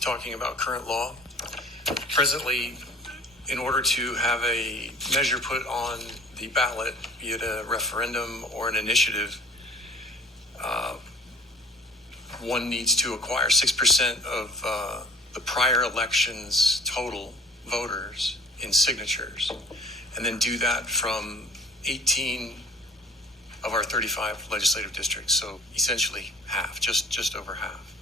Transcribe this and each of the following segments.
talking about current law. Presently, in order to have a measure put on the ballot, be it a referendum or an initiative, one needs to acquire 6% of the prior election's total voters in signatures, and then do that from 18 of our 35 legislative districts. So essentially half, just over half.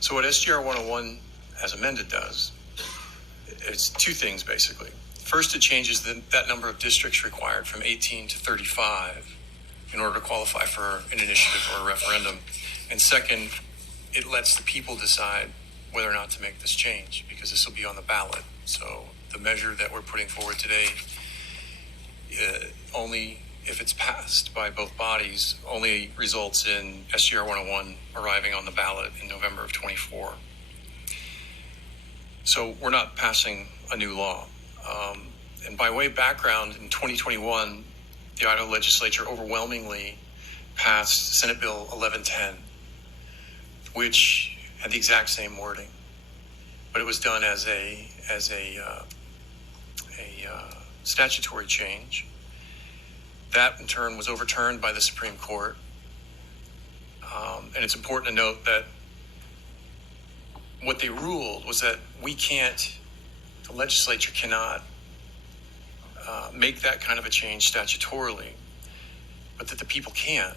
So what SJR 101 as amended does, it's two things basically. First, it changes that number of districts required from 18 to 35 in order to qualify for an initiative or a referendum. And second, it lets the people decide whether or not to make this change, because this will be on the ballot. So the measure that we're putting forward today, only if it's passed by both bodies, only results in SJR 101 arriving on the ballot in November of 24. So we're not passing a new law. And by way of background, in 2021, the Idaho legislature overwhelmingly passed Senate Bill 1110, which had the exact same wording, but it was done as a statutory change. That in turn was overturned by the Supreme Court. And it's important to note that what they ruled was that the legislature cannot make that kind of a change statutorily, but that the people can,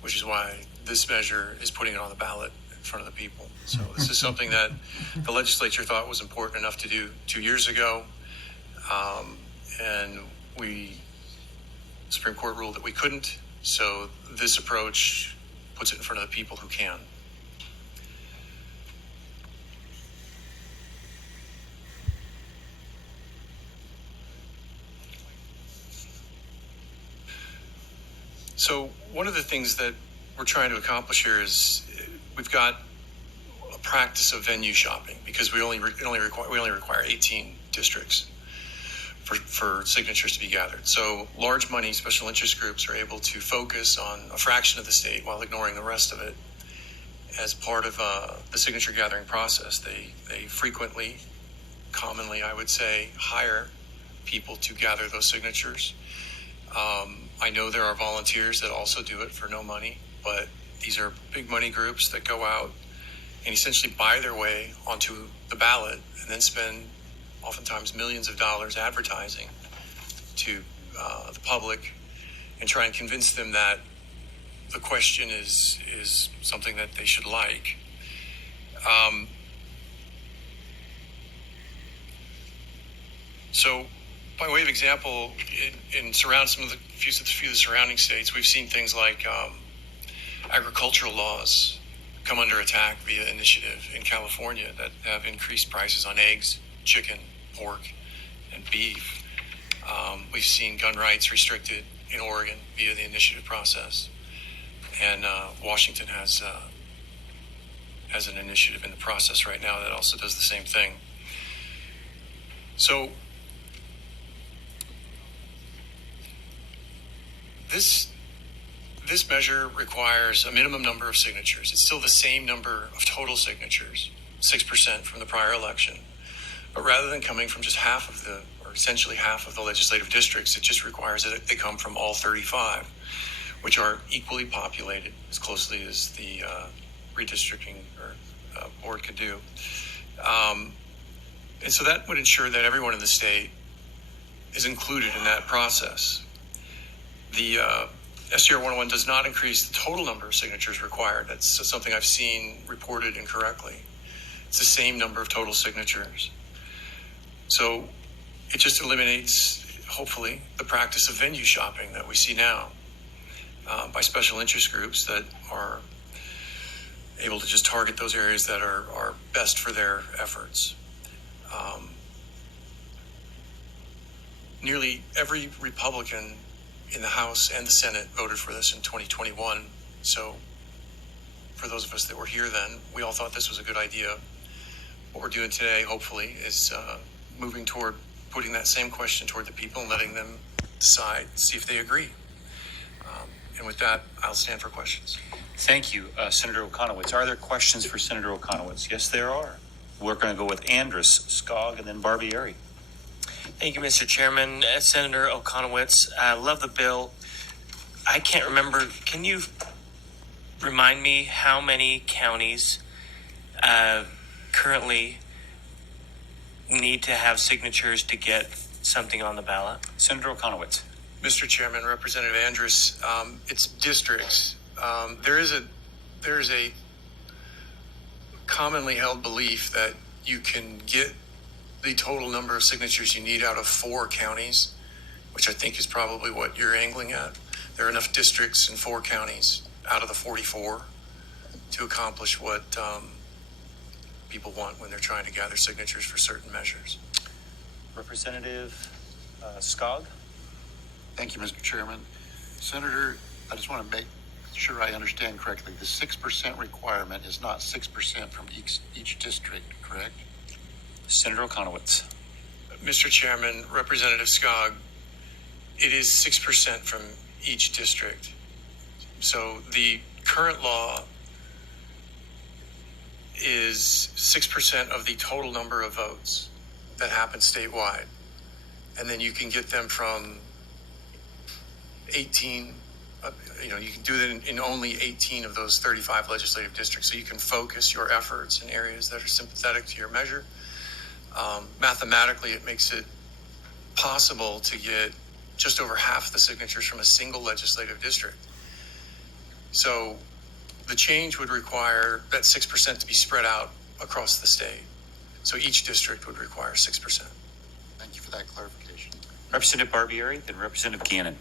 which is why this measure is putting it on the ballot in front of the people. So this is something that the legislature thought was important enough to do 2 years ago. And Supreme Court ruled that we couldn't. So this approach puts it in front of the people who can. So one of the things that we're trying to accomplish here is we've got a practice of venue shopping, because we only require 18 districts for signatures to be gathered. So large money special interest groups are able to focus on a fraction of the state while ignoring the rest of it. As part of the signature gathering process, they frequently, commonly I would say, hire people to gather those signatures. I know there are volunteers that also do it for no money, but these are big money groups that go out and essentially buy their way onto the ballot and then spend oftentimes millions of dollars advertising to the public and try and convince them that the question is something that they should like. So by way of example, in few of the surrounding states, we've seen things like agricultural laws come under attack via initiative in California that have increased prices on eggs, chicken, pork, and beef. We've seen gun rights restricted in Oregon via the initiative process, and Washington has an initiative in the process right now that also does the same thing. So this measure requires a minimum number of signatures. It's still the same number of total signatures, 6% from the prior election. But rather than coming from just essentially half of the legislative districts, it just requires that they come from all 35, which are equally populated as closely as the redistricting board could do. And so that would ensure that everyone in the state is included in that process. The SJR 101 does not increase the total number of signatures required. That's something I've seen reported incorrectly. It's the same number of total signatures. So it just eliminates, hopefully, the practice of venue shopping that we see now by special interest groups that are able to just target those areas that are best for their efforts. Nearly every Republican in the House and the Senate voted for this in 2021. So for those of us that were here then, we all thought this was a good idea. What we're doing today, hopefully, is moving toward putting that same question toward the people and letting them decide, see if they agree. And with that, I'll stand for questions. Thank you, Senator Okonowitz. Are there questions for Senator Okonowitz? Yes, there are. We're going to go with Andrus, Skog, and then Barbieri. Thank you, Mr. Chairman. Senator Okonowitz, I love the bill. I can't remember. Can you remind me how many counties currently need to have signatures to get something on the ballot? Senator Okonowitz. Mr. Chairman, Representative Andrus, it's districts. There is a commonly held belief that you can get the total number of signatures you need out of 4 counties, which I think is probably what you're angling at. There are enough districts in 4 counties out of the 44 to accomplish what people want when they're trying to gather signatures for certain measures. Representative Skog. Thank you, Mr. Chairman. Senator, I just want to make sure I understand correctly. The 6% requirement is not 6% from each district, correct? Senator Okonowitz. Mr. Chairman, Representative Skog, it is 6% from each district. So the current law is 6% of the total number of votes that happen statewide. And then you can get them from 18, you can do it in only 18 of those 35 legislative districts. So you can focus your efforts in areas that are sympathetic to your measure. Mathematically, it makes it possible to get just over half the signatures from a single legislative district. So the change would require that 6% to be spread out across the state. So each district would require 6%. Thank you for that clarification. Representative Barbieri, then Representative Gannon.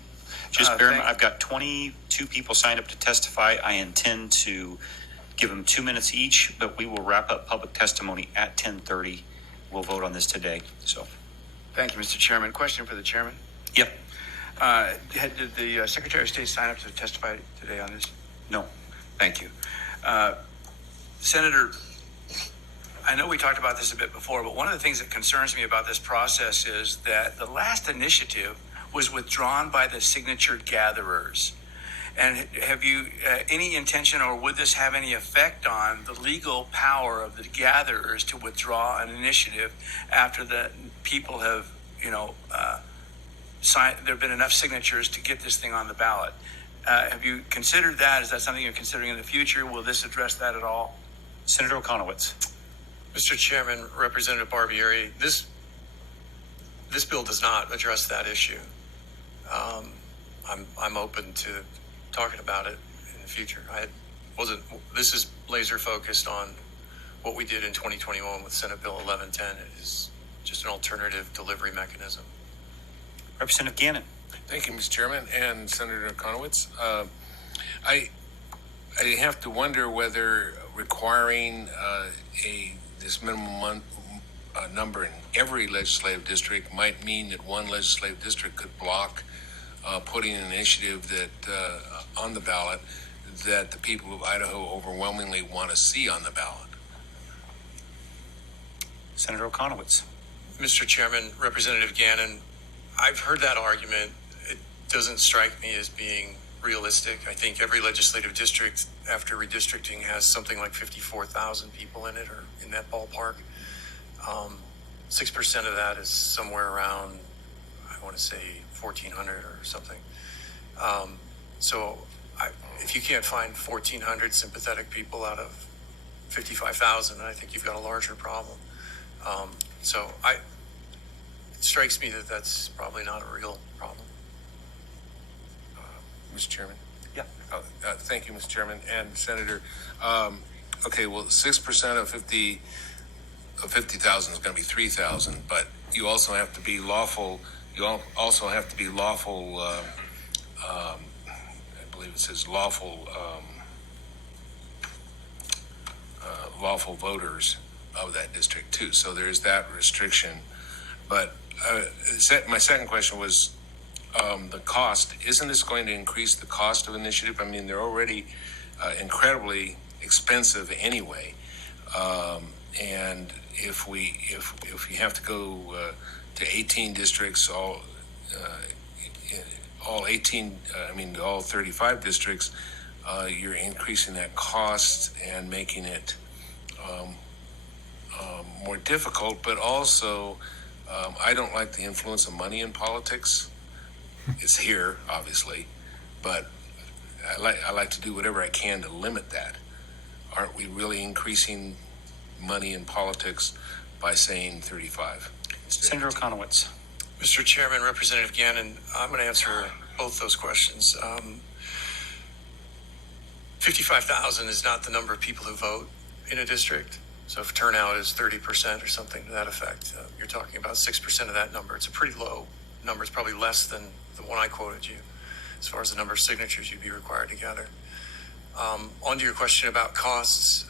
Just bear in mind, I've got 22 people signed up to testify. I intend to give them 2 minutes each, but we will wrap up public testimony at 10:30. We'll vote on this today. So, thank you, Mr. Chairman. Question for the chairman. Yep. Did the Secretary of State sign up to testify today on this? No. Thank you. Senator, I know we talked about this a bit before, but one of the things that concerns me about this process is that the last initiative was withdrawn by the signature gatherers. And have you any intention, or would this have any effect on the legal power of the gatherers to withdraw an initiative after the people have, signed? There have been enough signatures to get this thing on the ballot. Have you considered that? Is that something you're considering in the future? Will this address that at all? Senator Okonowitz. Mr. Chairman, Representative Barbieri, this bill does not address that issue. I'm open to talking about it in the future. This is laser focused on what we did in 2021 with Senate Bill 1110. It is just an alternative delivery mechanism. Representative Gannon. Thank you, Mr. Chairman and Senator Okonowitz. I have to wonder whether requiring this minimum number in every legislative district might mean that one legislative district could block putting an initiative that on the ballot that the people of Idaho overwhelmingly want to see on the ballot. Senator Okonowitz. Mr. Chairman, Representative Gannon, I've heard that argument. It doesn't strike me as being realistic. I think every legislative district after redistricting has something like 54,000 people in it, or in that ballpark. 6% of that is somewhere around, I want to say 1,400 or something. If you can't find 1,400 sympathetic people out of 55,000, I think you've got a larger problem. It strikes me that that's probably not a real problem. Mr. Chairman? Yeah. Thank you, Mr. Chairman and Senator. 6% of 50,000 is going to be 3,000, but you also have to be lawful. You also have to be lawful. I believe it says lawful voters of that district too. So there's that restriction. But my second question was the cost. Isn't this going to increase the cost of initiative? I mean, they're already incredibly expensive anyway. And if we all 35 districts, you're increasing that cost and making it more difficult, but also I don't like the influence of money in politics. It's here, obviously, but I like to do whatever I can to limit that. Aren't we really increasing money in politics by saying 35? Senator Okonowitz. Mr. Chairman, Representative Gannon, I'm going to answer both those questions. 55,000 is not the number of people who vote in a district. So if turnout is 30% or something to that effect, you're talking about 6% of that number. It's a pretty low number. It's probably less than the one I quoted you as far as the number of signatures you'd be required to gather. On to your question about costs,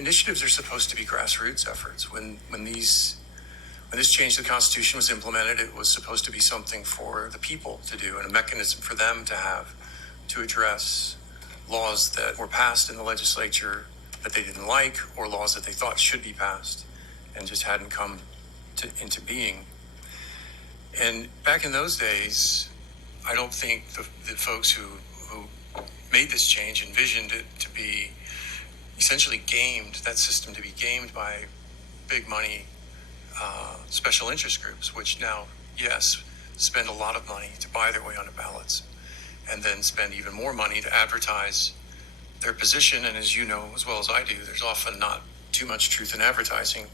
initiatives are supposed to be grassroots efforts. When this change to the Constitution was implemented, it was supposed to be something for the people to do and a mechanism for them to have to address laws that were passed in the legislature that they didn't like, or laws that they thought should be passed and just hadn't come into being. And back in those days, I don't think the folks who made this change envisioned it to be essentially gamed, that system to be gamed by big money special interest groups, which now, yes, spend a lot of money to buy their way onto ballots and then spend even more money to advertise their position. And as you know as well as I do, there's often not too much truth in advertising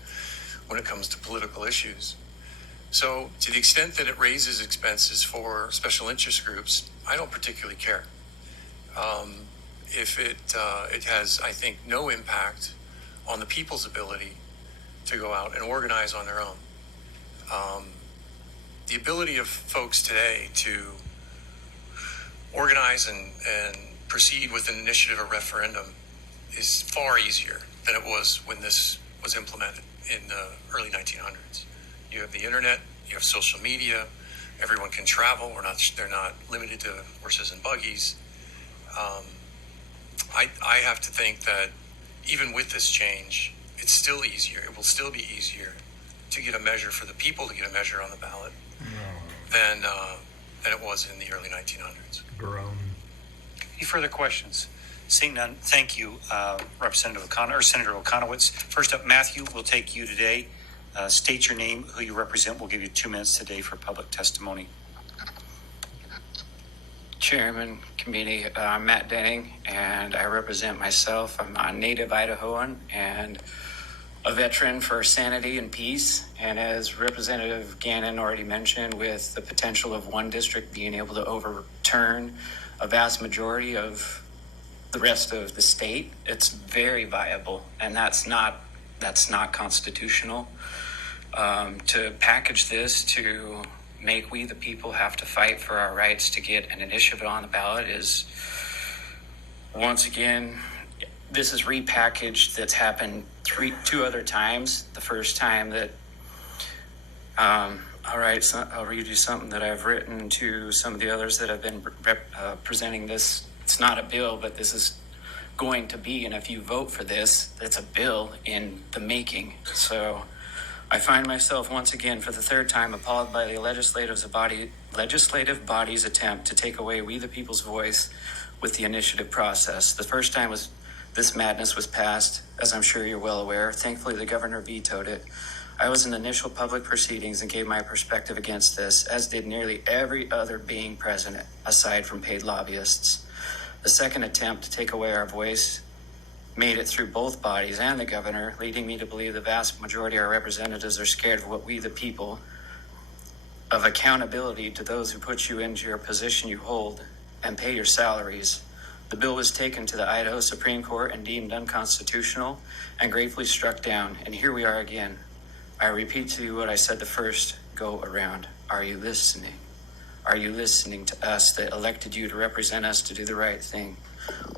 when it comes to political issues. So to the extent that it raises expenses for special interest groups, I don't particularly care. If it has, I think, no impact on the people's ability to go out and organize on their own. The ability of folks today to organize and proceed with an initiative or referendum is far easier than it was when this was implemented in the early 1900s. You have the internet, you have social media, everyone can travel. They're not limited to horses and buggies. I have to think that even with this change, it's still easier. It will still be easier to get a measure for the people to get a measure on the ballot than it was in the early 1900s. Any further questions? Seeing none, thank you, Senator Okonowitz. First up, Matthew, we'll take you today. State your name, who you represent. We'll give you 2 minutes today for public testimony. Chairman, committee, I'm Matt Denning, and I represent myself. I'm a native Idahoan and a veteran for sanity and peace. And as Representative Gannon already mentioned, with the potential of one district being able to overturn a vast majority of the rest of the state, it's very viable, and that's not constitutional. To package this to make we the people have to fight for our rights to get an initiative on the ballot is, once again, this is repackaged. That's happened two other times. The first time that I'll read you something that I've written to some of the others that have been presenting this. It's not a bill, but this is going to be, and if you vote for this, it's a bill in the making. So I find myself once again, for the third time, appalled by the legislative body's attempt to take away we the people's voice with the initiative process. The first time this madness was passed, as I'm sure you're well aware. Thankfully, the governor vetoed it. I was in the initial public proceedings and gave my perspective against this, as did nearly every other being present, aside from paid lobbyists. The second attempt to take away our voice made it through both bodies and the governor, leading me to believe the vast majority of our representatives are scared of what we the people, of accountability to those who put you into your position you hold and pay your salaries. The bill was taken to the Idaho Supreme Court and deemed unconstitutional and gratefully struck down. And here we are again. I repeat to you what I said the first go around. Are you listening? Are you listening to us that elected you to represent us to do the right thing?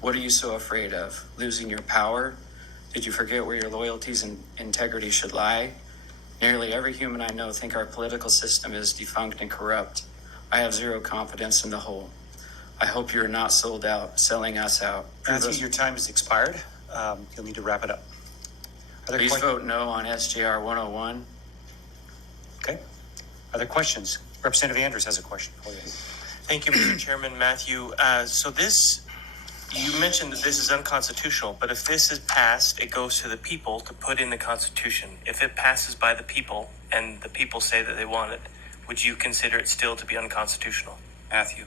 What are you so afraid of? Losing your power? Did you forget where your loyalties and integrity should lie? Nearly every human I know think our political system is defunct and corrupt. I have zero confidence in the whole. I hope you're not sold out, selling us out. Matthew, your time has expired. You'll need to wrap it up. Please vote no on SJR 101. Okay. Other questions? Representative Andrews has a question for you. Thank you, Mr. Chairman. Matthew, you mentioned that this is unconstitutional, but if this is passed, it goes to the people to put in the Constitution. If it passes by the people and the people say that they want it, would you consider it still to be unconstitutional? Matthew.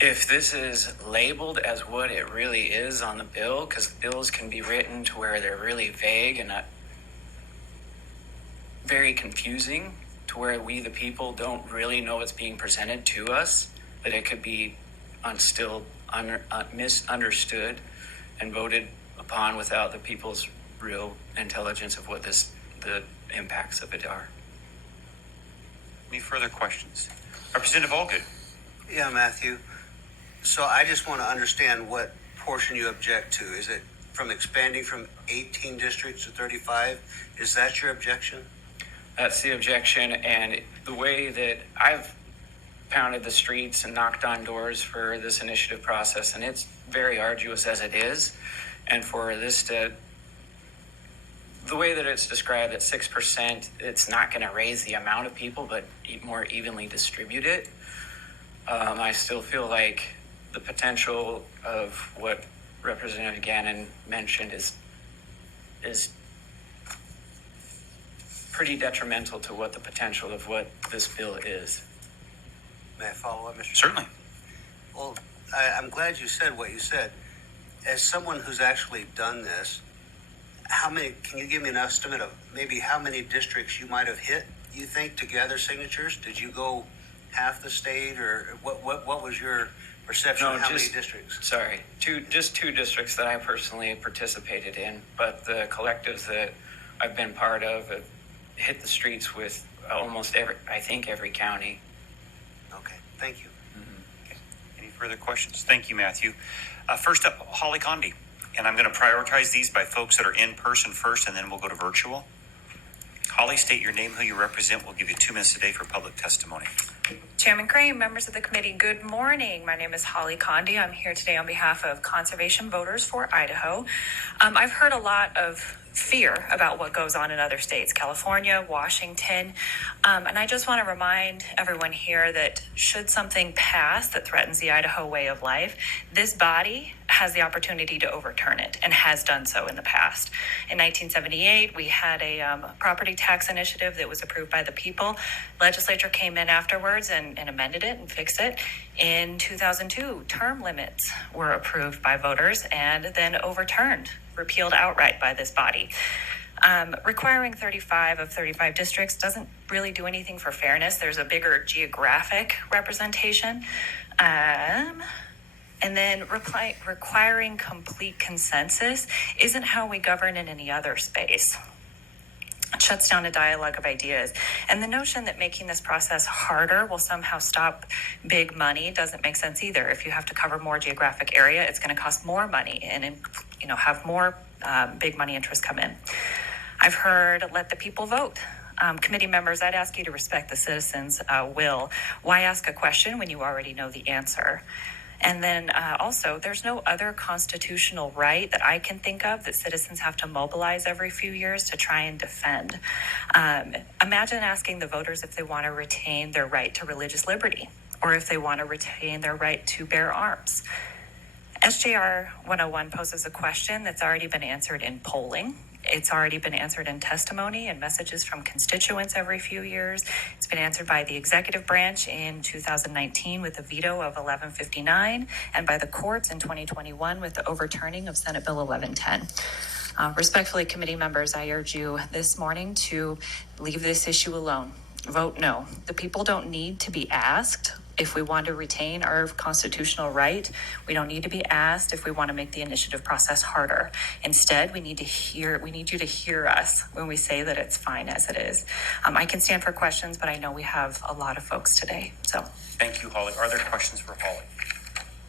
If this is labeled as what it really is on the bill, because bills can be written to where they're really vague and not very confusing, to where we, the people, don't really know what's being presented to us, that it could be misunderstood and voted upon without the people's real intelligence of what the impacts of it are. Any further questions? Representative Allgood. Yeah, Matthew. So I just want to understand what portion you object to. Is it from expanding from 18 districts to 35? Is that your objection? That's the objection, and the way that I've pounded the streets and knocked on doors for this initiative process, and it's very arduous as it is, and for this to, the way that it's described at 6%, it's not going to raise the amount of people, but more evenly distribute it. I still feel like the potential of what Representative Gannon mentioned is pretty detrimental to what the potential of what this bill is. May I follow up, Mr. Certainly. Well, I'm glad you said what you said. As someone who's actually done this, can you give me an estimate of maybe how many districts you might have hit, you think, to gather signatures? Did you go half the state, or what was your perception of how many districts? Sorry, just two districts that I personally participated in, but the collectives that I've been part of have hit the streets with almost every county. Okay, thank you. Okay. Any further questions? Thank you, Matthew. First up, Holly Condi. And I'm going to prioritize these by folks that are in person first, and then we'll go to virtual. Holly, state your name, who you represent. We'll give you 2 minutes today for public testimony. Chairman Crane, members of the committee, good morning. My name is Holly Condi. I'm here today on behalf of Conservation Voters for Idaho. I've heard a lot of fear about what goes on in other states, California, Washington. And I just want to remind everyone here that should something pass that threatens the Idaho way of life, this body has the opportunity to overturn it and has done so in the past. In 1978, we had a property tax initiative that was approved by the people. Legislature came in afterwards and amended it and fixed it. In 2002, term limits were approved by voters and then overturned, repealed outright by this body. Requiring 35 of 35 districts doesn't really do anything for fairness. There's a bigger geographic representation. And then requiring complete consensus isn't how we govern in any other space. It shuts down a dialogue of ideas. And the notion that making this process harder will somehow stop big money doesn't make sense either. If you have to cover more geographic area, it's going to cost more money and have more big money interests come in. I've heard let the people vote. Committee members, I'd ask you to respect the citizens' will. Why ask a question when you already know the answer? And then also, there's no other constitutional right that I can think of that citizens have to mobilize every few years to try and defend. Imagine asking the voters if they want to retain their right to religious liberty or if they want to retain their right to bear arms. SJR 101 poses a question that's already been answered in polling. It's already been answered in testimony and messages from constituents every few years. It's been answered by the executive branch in 2019 with a veto of 1159 and by the courts in 2021 with the overturning of Senate Bill 1110. Respectfully, committee members, I urge you this morning to leave this issue alone. Vote no. The people don't need to be asked if we want to retain our constitutional right. We don't need to be asked if we want to make the initiative process harder. Instead, we need you to hear us when we say that it's fine as it is. I can stand for questions, but I know we have a lot of folks today. So thank you, Holly. Are there questions for Holly?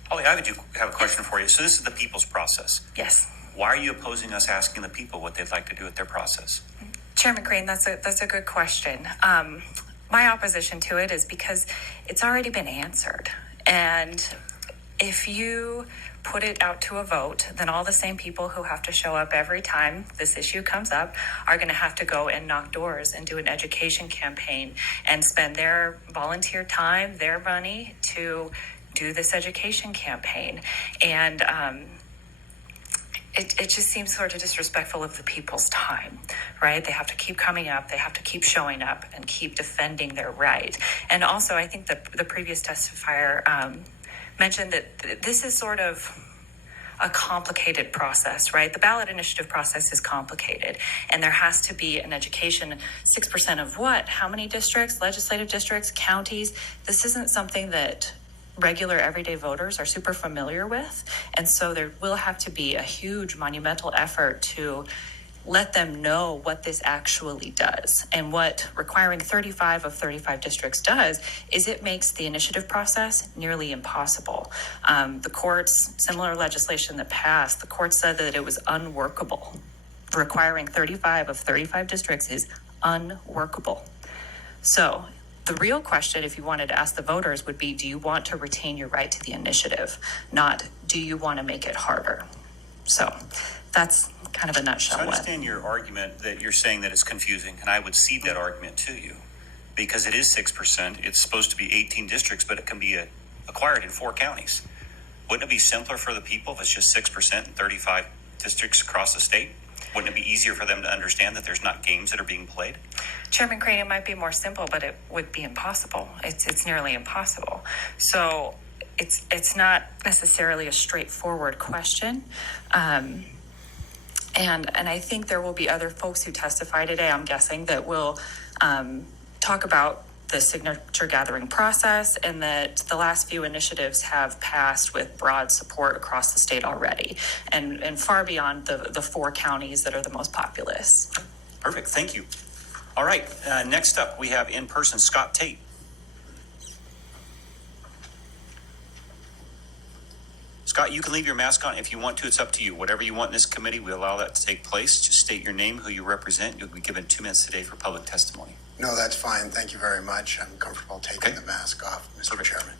Holly, I do have a question for you. So this is the people's process. yes. Why are you opposing us asking the people what they'd like to do with their process? Chairman Crane, that's a good question. My opposition to it is because it's already been answered. And if you put it out to a vote, then all the same people who have to show up every time this issue comes up are going to have to go and knock doors and do an education campaign and spend their volunteer time, their money to do this education campaign. And it just seems sort of disrespectful of the people's time, right? They have to keep coming up, they have to keep showing up and keep defending their right. And also, I think that the previous testifier mentioned that this is sort of a complicated process, right? The ballot initiative process is complicated, and there has to be an education. 6% of what? How many districts? Legislative districts? Counties? This isn't something that regular everyday voters are super familiar with. And so there will have to be a huge monumental effort to let them know what this actually does. And what requiring 35 of 35 districts does is it makes the initiative process nearly impossible. The courts, similar legislation that passed, the court said that it was unworkable. Requiring 35 of 35 districts is unworkable. So the real question, if you wanted to ask the voters, would be, do you want to retain your right to the initiative? Not, do you want to make it harder? So that's kind of a nutshell. So I understand your argument that you're saying that it's confusing, and I would cede that argument to you because it is 6%. It's supposed to be 18 districts, but it can be acquired in 4 counties. Wouldn't it be simpler for the people if it's just 6% in 35 districts across the state? Wouldn't it be easier for them to understand that there's not games that are being played? Chairman Crane, it might be more simple, but it would be impossible. It's nearly impossible. So it's not necessarily a straightforward question. And I think there will be other folks who testify today, I'm guessing, that will talk about the signature gathering process and that the last few initiatives have passed with broad support across the state already and far beyond the 4 counties that are the most populous. Perfect. Thank you. All right. Next up, we have in person Scott Tate. Scott, you can leave your mask on if you want to. It's up to you. Whatever you want in this committee, we allow that to take place. Just state your name, who you represent. You'll be given 2 minutes today for public testimony. No, that's fine. Thank you very much. I'm comfortable taking the mask off, Mr. Perfect. Chairman.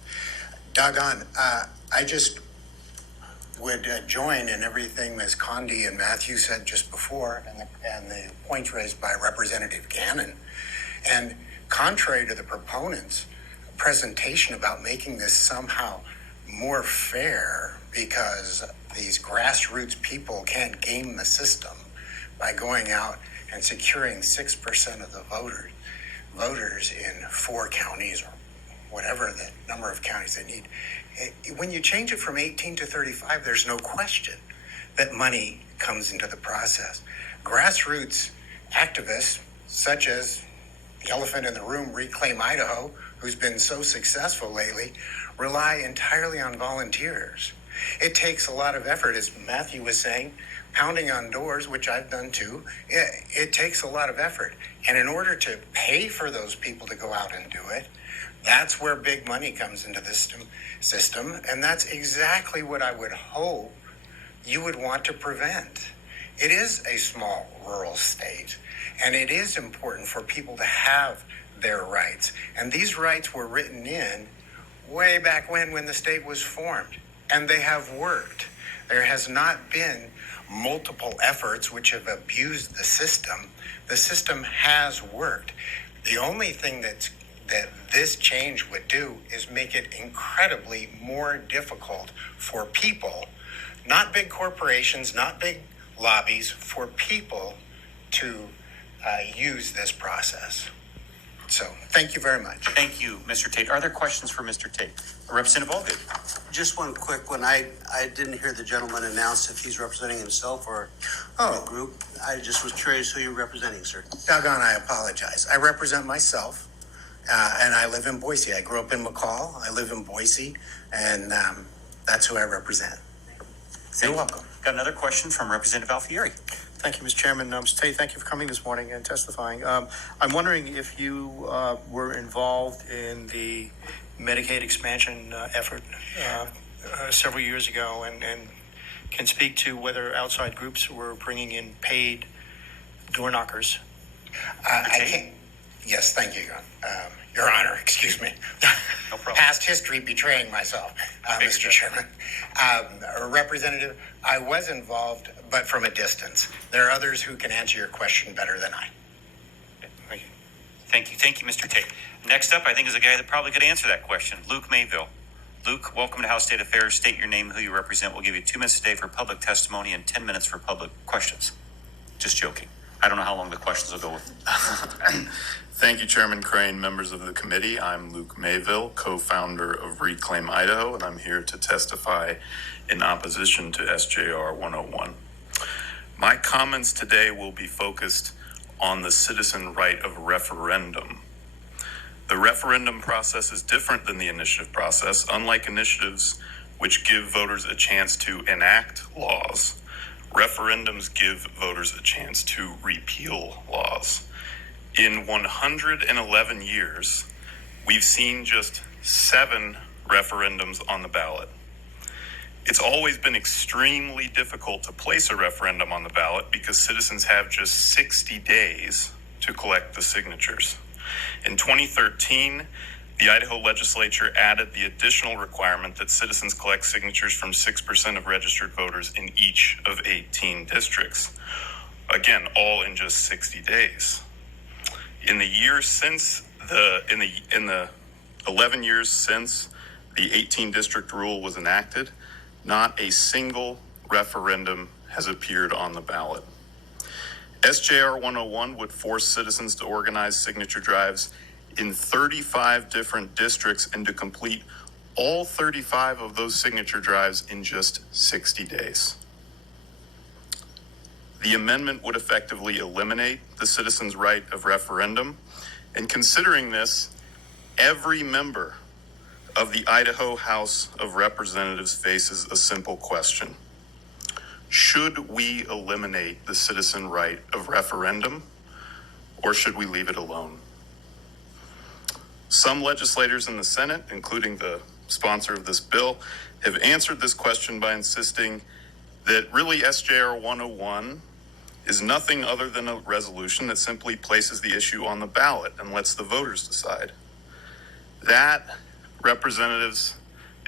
Doggone, I just would join in everything Ms. Condi and Matthew said just before and the points raised by Representative Gannon. And contrary to the proponents' presentation about making this somehow more fair because these grassroots people can't game the system by going out and securing 6% of the voters in 4 counties or whatever the number of counties they need. When you change it from 18 to 35, there's no question that money comes into the process. Grassroots activists, such as the elephant in the room, Reclaim Idaho, who's been so successful lately, rely entirely on volunteers. It takes a lot of effort, as Matthew was saying, pounding on doors, which I've done too. It takes a lot of effort. And in order to pay for those people to go out and do it, that's where big money comes into this system. And that's exactly what I would hope you would want to prevent. It is a small rural state, and it is important for people to have their rights. And these rights were written in way back when the state was formed, and they have worked. There has not been multiple efforts which have abused the system. The system has worked. The only thing that this change would do is make it incredibly more difficult for people, not big corporations, not big lobbies, for people to use this process. So thank you very much. Thank you, Mr. Tate. Are there questions for Mr. Tate? Representative Allgood. Just one quick one. I didn't hear the gentleman announce if he's representing himself or a group. I just was curious who you're representing, sir. Doggone, I apologize. I represent myself, and I live in Boise. I grew up in McCall. I live in Boise, and that's who I represent. You're welcome. Got another question from Representative Alfieri. Thank you, Mr. Chairman. Mr. Tate, thank you for coming this morning and testifying. I'm wondering if you were involved in the Medicaid expansion effort several years ago and can speak to whether outside groups were bringing in paid door knockers. I can't. Yes, thank you, Your Honor, excuse me. No problem. Past history betraying myself, Mr. Chairman. Representative, I was involved, but from a distance. There are others who can answer your question better than I. Thank you, Mr. Tate. Next up, I think, is a guy that probably could answer that question, Luke Mayville. Luke, welcome to House State Affairs. State your name, who you represent. We'll give you 2 minutes a day for public testimony and 10 minutes for public questions. Just joking. I don't know how long the questions will go with. Thank you, Chairman Crane, members of the committee. I'm Luke Mayville, co-founder of Reclaim Idaho, and I'm here to testify in opposition to SJR 101. My comments today will be focused on the citizen right of referendum. The referendum process is different than the initiative process. Unlike initiatives, which give voters a chance to enact laws, referendums give voters a chance to repeal laws. In 111 years, we've seen just 7 referendums on the ballot. It's always been extremely difficult to place a referendum on the ballot because citizens have just 60 days to collect the signatures. In 2013, the Idaho legislature added the additional requirement that citizens collect signatures from 6% of registered voters in each of 18 districts. Again, all in just 60 days. In the years since in the 11 years since the 18 district rule was enacted, not a single referendum has appeared on the ballot. SJR 101 would force citizens to organize signature drives in 35 different districts and to complete all 35 of those signature drives in just 60 days. The amendment would effectively eliminate the citizens' right of referendum. And considering this, every member of the Idaho House of Representatives faces a simple question. Should we eliminate the citizen right of referendum, or should we leave it alone? Some legislators in the Senate, including the sponsor of this bill, have answered this question by insisting that really SJR 101 is nothing other than a resolution that simply places the issue on the ballot and lets the voters decide. That, representatives,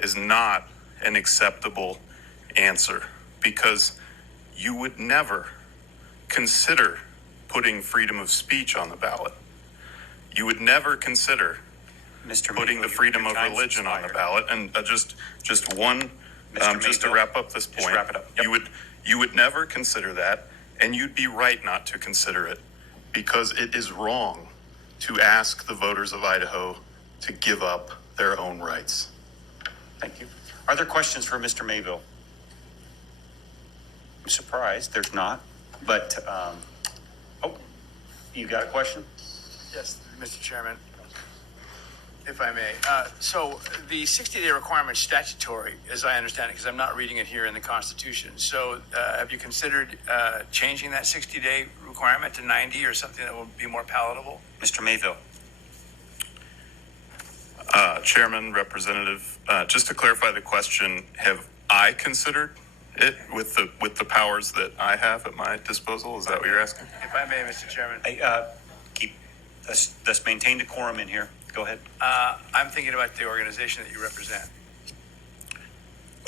is not an acceptable answer, because you would never consider putting freedom of speech on the ballot. You would never consider putting the freedom of religion on the ballot. And just to wrap up this point, wrap it up. Yep. you would never consider that, and you'd be right not to consider it, because it is wrong to ask the voters of Idaho to give up their own rights. Thank you. Are there questions for Mr. Mayville? I'm surprised there's not, but, you got a question? Yes, Mr. Chairman, if I may. So the 60-day requirement is statutory, as I understand it, because I'm not reading it here in the Constitution. So have you considered changing that 60-day requirement to 90 or something that will be more palatable? Mr. Mayville. Chairman, Representative, just to clarify the question, have I considered it with the powers that I have at my disposal? Is that what you're asking? If I may, Mr. Chairman. Let's maintain decorum in here. Go ahead. I'm thinking about the organization that you represent.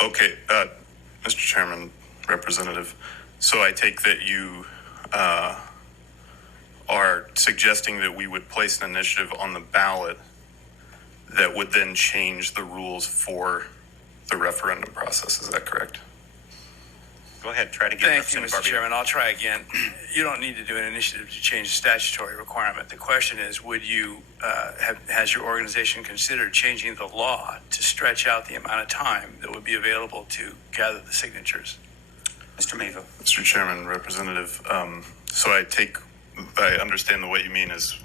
Okay, Mr. Chairman, Representative, so I take that you are suggesting that we would place an initiative on the ballot that would then change the rules for the referendum process. Is that correct? Go ahead. Try to get Thank you, Mr. Chairman. I'll try again. You don't need to do an initiative to change the statutory requirement. The question is, would you has your organization considered changing the law to stretch out the amount of time that would be available to gather the signatures? Mr. Mayville. Mr. Chairman, Representative, so I understand that what you mean is,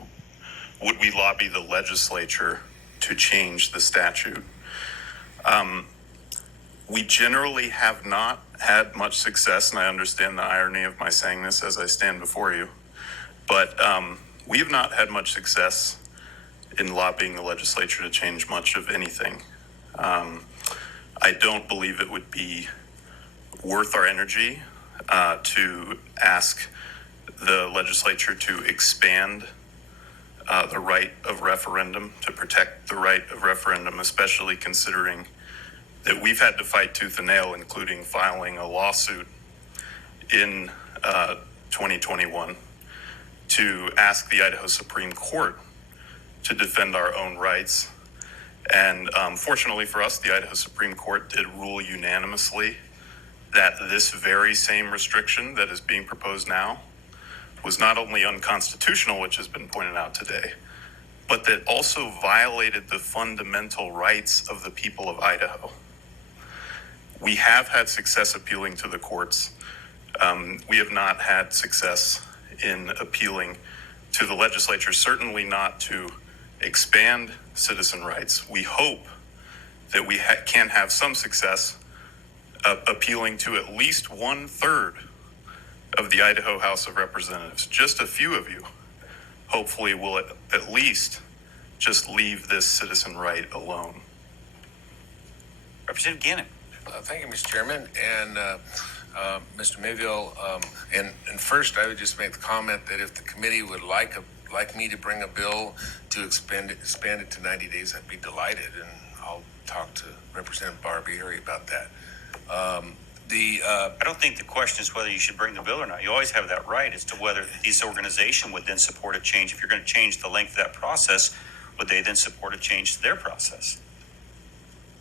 would we lobby the legislature to change the statute? We generally have not had much success, and I understand the irony of my saying this as I stand before you, but we have not had much success in lobbying the legislature to change much of anything. I don't believe it would be worth our energy to ask the legislature to expand the right of referendum, to protect the right of referendum, especially considering that we've had to fight tooth and nail, including filing a lawsuit in 2021 to ask the Idaho Supreme Court to defend our own rights. And fortunately for us, the Idaho Supreme Court did rule unanimously that this very same restriction that is being proposed now was not only unconstitutional, which has been pointed out today, but that also violated the fundamental rights of the people of Idaho. We have had success appealing to the courts. We have not had success in appealing to the legislature, certainly not to expand citizen rights. We hope that we can have some success appealing to at least 1/3 of the Idaho House of Representatives. Just a few of you, hopefully, will at least just leave this citizen right alone. Representative Gannon. Thank you, Mr. Chairman, and Mr. Mayville. And first, I would just make the comment that if the committee would like me to bring a bill to expand it to 90 days, I'd be delighted, and I'll talk to Representative Barbieri about that. I don't think the question is whether you should bring the bill or not. You always have that right as to whether this organization would then support a change. If you're going to change the length of that process, would they then support a change to their process?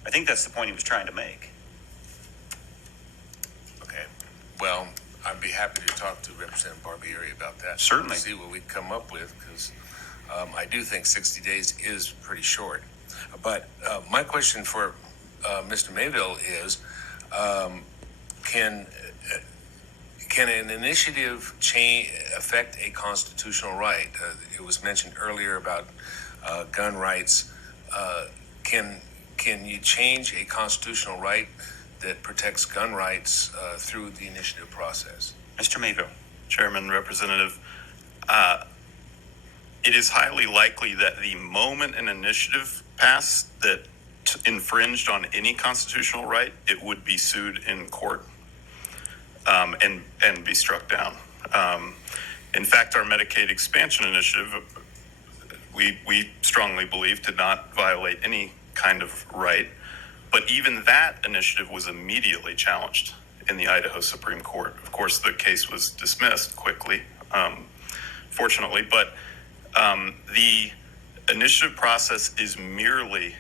I think that's the point he was trying to make. Okay. Well, I'd be happy to talk to Representative Barbieri about that. Certainly. See what we come up with, because I do think 60 days is pretty short. But my question for Mr. Mayville is, can an initiative affect a constitutional right? It was mentioned earlier about gun rights. Can you change a constitutional right that protects gun rights through the initiative process? Mr. Mayville. Chairman, Representative, it is highly likely that the moment an initiative passed that infringed on any constitutional right, it would be sued in court and be struck down. In fact, our Medicaid expansion initiative, we strongly believe, did not violate any kind of right, but even that initiative was immediately challenged in the Idaho Supreme Court. Of course, the case was dismissed quickly, fortunately, but the initiative process is merely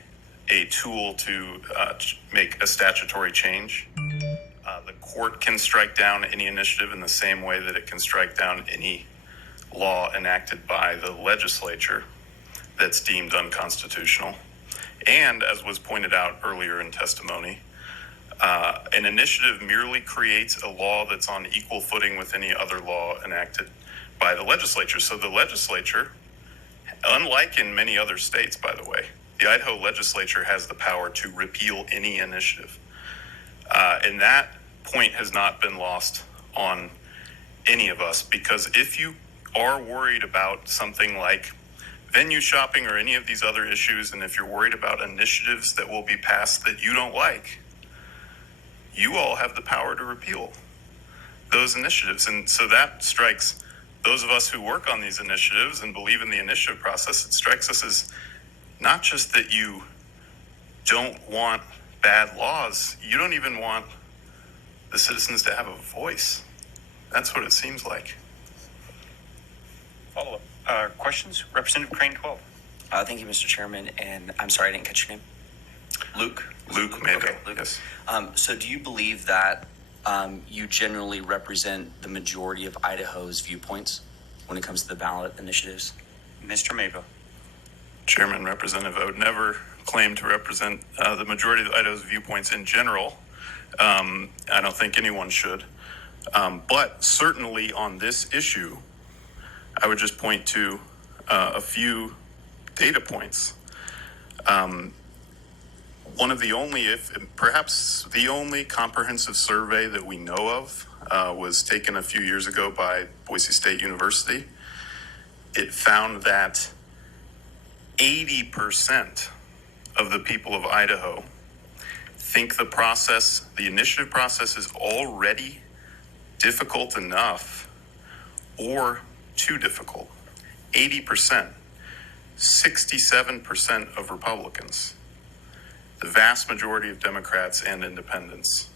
a tool to make a statutory change. The court can strike down any initiative in the same way that it can strike down any law enacted by the legislature that's deemed unconstitutional. And as was pointed out earlier in testimony, an initiative merely creates a law that's on equal footing with any other law enacted by the legislature. So the legislature, unlike in many other states, by the way, the Idaho legislature has the power to repeal any initiative. And that point has not been lost on any of us, because if you are worried about something like venue shopping or any of these other issues, and if you're worried about initiatives that will be passed that you don't like, you all have the power to repeal those initiatives. And so that strikes those of us who work on these initiatives and believe in the initiative process, it strikes us as not just that you don't want bad laws, you don't even want the citizens to have a voice. That's what it seems like. Follow-up questions? Representative Crane, 12. Thank you, Mr. Chairman, and I'm sorry I didn't catch your name. Luke Mayville. Okay, Luke. Yes. So do you believe that you generally represent the majority of Idaho's viewpoints when it comes to the ballot initiatives? Mr. Mayville. Chairman, Representative, I would never claim to represent the majority of Idaho's viewpoints in general. I don't think anyone should. But certainly on this issue, I would just point to a few data points. One of the only, if perhaps the only comprehensive survey that we know of was taken a few years ago by Boise State University. It found that 80% of the people of Idaho think the initiative process is already difficult enough or too difficult. 80%. 67% of Republicans, the vast majority of Democrats and independents,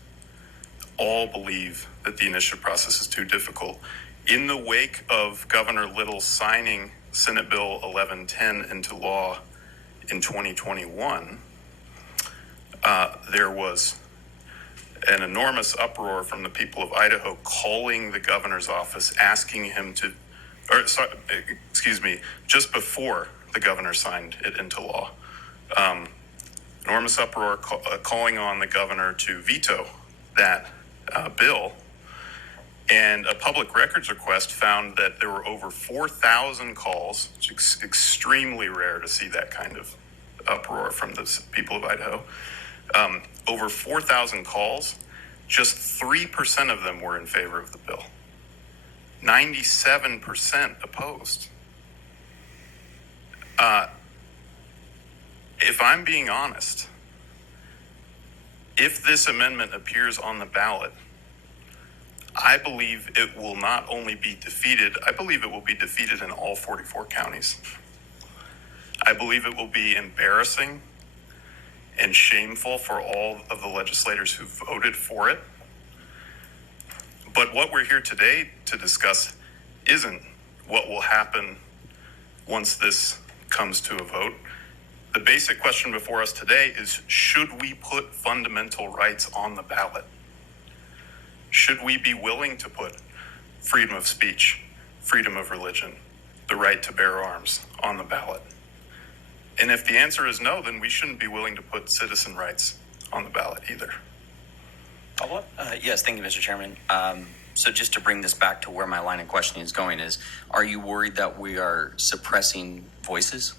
all believe that the initiative process is too difficult. In the wake of Governor Little signing Senate Bill 1110 into law in 2021, there was an enormous uproar from the people of Idaho calling the governor's office, asking him to, just before the governor signed it into law. Enormous uproar calling on the governor to veto that bill. And a public records request found that there were over 4,000 calls, which is extremely rare to see that kind of uproar from the people of Idaho. Over 4,000 calls, just 3% of them were in favor of the bill. 97% opposed. If I'm being honest, if this amendment appears on the ballot, I believe it will not only be defeated, I believe it will be defeated in all 44 counties. I believe it will be embarrassing and shameful for all of the legislators who voted for it. But what we're here today to discuss isn't what will happen once this comes to a vote. The basic question before us today is, should we put fundamental rights on the ballot? Should we be willing to put freedom of speech, freedom of religion, the right to bear arms on the ballot? And if the answer is no, then we shouldn't be willing to put citizen rights on the ballot either. Yes, thank you, Mr. Chairman. So just to bring this back to where my line of questioning is going is, are you worried that we are suppressing voices?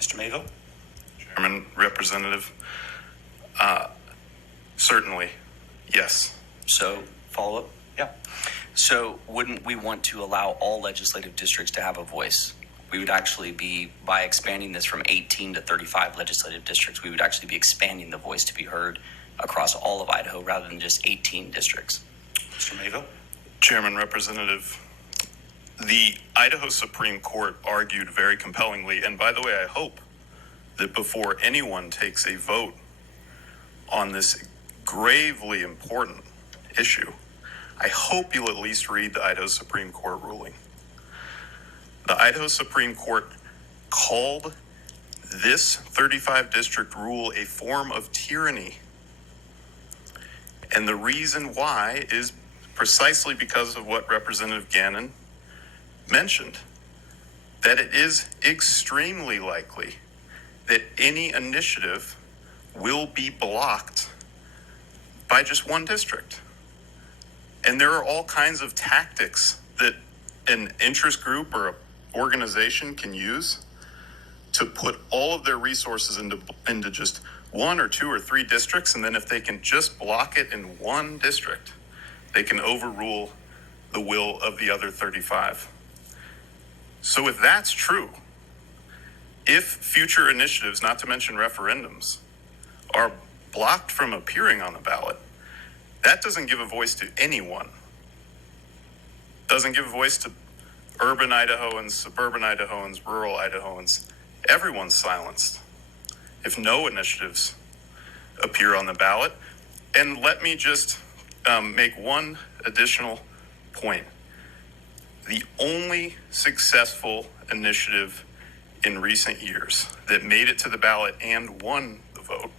Mr. Mayville? Chairman, Representative, certainly, yes. So, follow up? Yeah. So wouldn't we want to allow all legislative districts to have a voice? We would actually be, by expanding this from 18 to 35 legislative districts, we would actually be expanding the voice to be heard across all of Idaho rather than just 18 districts. Mr. Mayville? Chairman, Representative, the Idaho Supreme Court argued very compellingly, and by the way, I hope that before anyone takes a vote on this gravely important issue, I hope you'll at least read the Idaho Supreme Court ruling. The Idaho Supreme Court called this 35 district rule a form of tyranny. And the reason why is precisely because of what Representative Gannon mentioned, that it is extremely likely that any initiative will be blocked by just one district. And there are all kinds of tactics that an interest group or an organization can use to put all of their resources into just one or two or three districts, and then if they can just block it in one district, they can overrule the will of the other 35. So if that's true, if future initiatives, not to mention referendums, are blocked from appearing on the ballot, that doesn't give a voice to anyone. Doesn't give a voice to urban Idahoans, suburban Idahoans, rural Idahoans. Everyone's silenced if no initiatives appear on the ballot. And let me just make one additional point. The only successful initiative in recent years that made it to the ballot and won the vote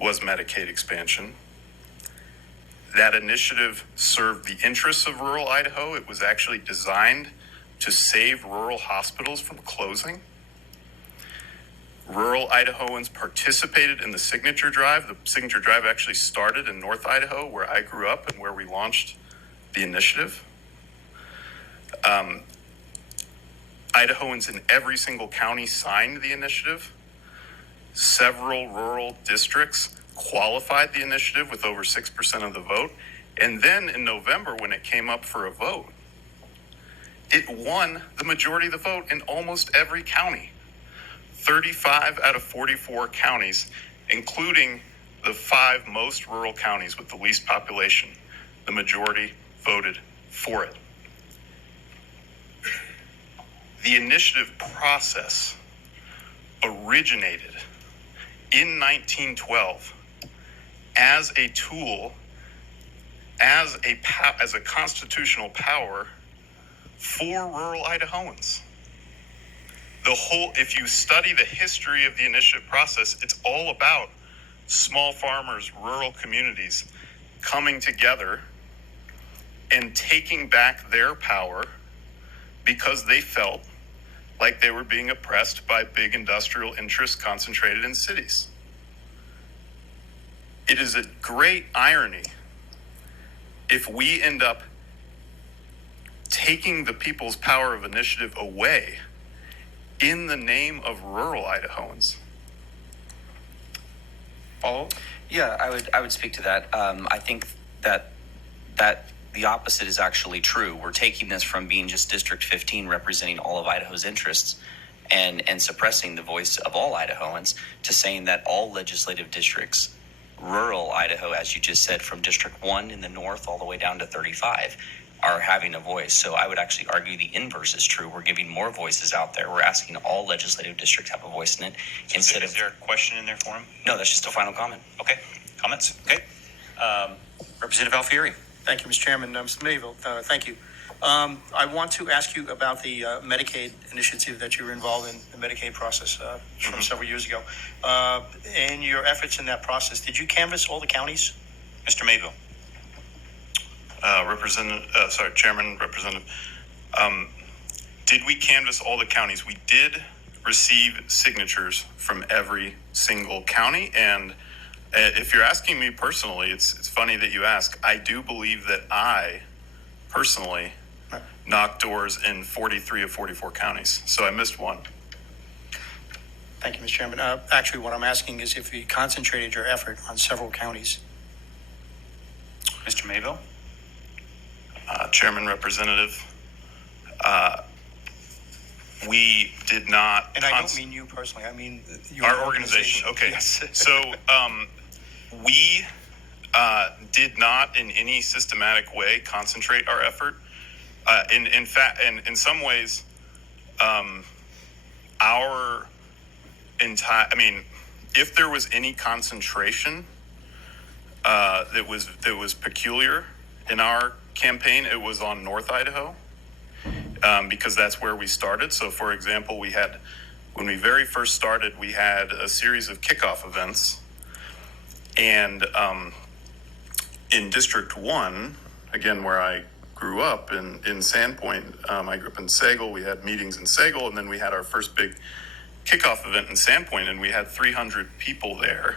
was Medicaid expansion. That initiative served the interests of rural Idaho. It was actually designed to save rural hospitals from closing. Rural Idahoans participated in the signature drive. The signature drive actually started in North Idaho, where I grew up and where we launched the initiative. Idahoans in every single county signed the initiative. Several rural districts qualified the initiative with over 6% of the vote. And then in November, when it came up for a vote, it won the majority of the vote in almost every county. 35 out of 44 counties, including the 5 most rural counties with the least population, the majority voted for it. The initiative process originated in 1912 as a tool, as a constitutional power for rural Idahoans. If you study the history of the initiative process, it's all about small farmers, rural communities coming together and taking back their power because they felt like they were being oppressed by big industrial interests concentrated in cities. It is a great irony if we end up taking the people's power of initiative away in the name of rural Idahoans. Follow? Yeah, I would speak to that. I think that the opposite is actually true. We're taking this from being just District 15 representing all of Idaho's interests and suppressing the voice of all Idahoans to saying that all legislative districts, rural Idaho, as you just said, from District 1 in the north all the way down to 35, are having a voice. So I would actually argue the inverse is true. We're giving more voices out there. We're asking all legislative districts to have a voice in it. Is there a question in there for him? No, that's just a final comment. Okay. Comments? Okay. Representative Alfieri. Thank you, Mr. Chairman. Mr. Mayville, thank you. I want to ask you about the Medicaid initiative that you were involved in, the Medicaid process from several years ago. In your efforts in that process, did you canvass all the counties? Mr. Mayville. Chairman, Representative. Did we canvass all the counties? We did receive signatures from every single county, and if you're asking me personally, it's funny that you ask. I do believe that I personally knocked doors in 43 of 44 counties, so I missed one. Thank you, Mr. Chairman. Actually, what I'm asking is if you concentrated your effort on several counties. Mr. Mayville. Chairman, Representative, we did not. And I don't mean you personally. I mean our organization. Okay. Yes. So we did not in any systematic way concentrate our effort. In fact, in some ways, our entire. I mean, if there was any concentration that was peculiar in our campaign, it was on North Idaho, because that's where we started. So, for example, when we very first started, we had a series of kickoff events, and in District 1, again, where I grew up in Sandpoint, I grew up in Sagal. We had meetings in Sagal, and then we had our first big kickoff event in Sandpoint, and we had 300 people there.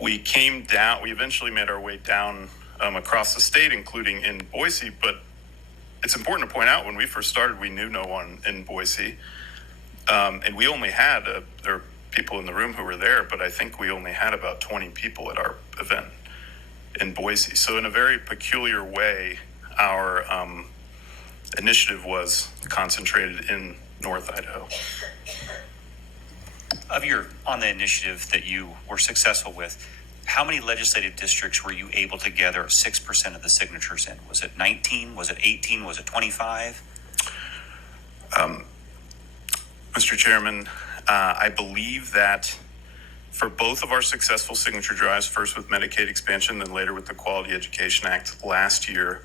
We came down, we eventually made our way down across the state, including in Boise, but it's important to point out when we first started, we knew no one in Boise, and we only had, there are people in the room who were there, but I think we only had about 20 people at our event in Boise. So in a very peculiar way, our initiative was concentrated in North Idaho. On the initiative that you were successful with, how many legislative districts were you able to gather 6% of the signatures in? Was it 19? Was it 18? Was it 25? Mr. Chairman, I believe that for both of our successful signature drives, first with Medicaid expansion, then later with the Quality Education Act last year,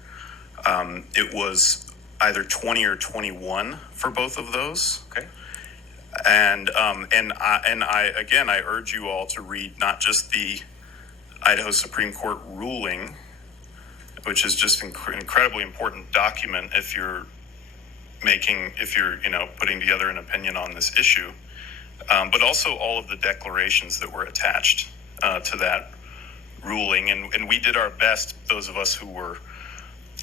it was either 20 or 21 for both of those. Okay. And I urge you all to read not just the Idaho Supreme Court ruling, which is just an incredibly important document if you're putting together an opinion on this issue, but also all of the declarations that were attached to that ruling. And we did our best, those of us who were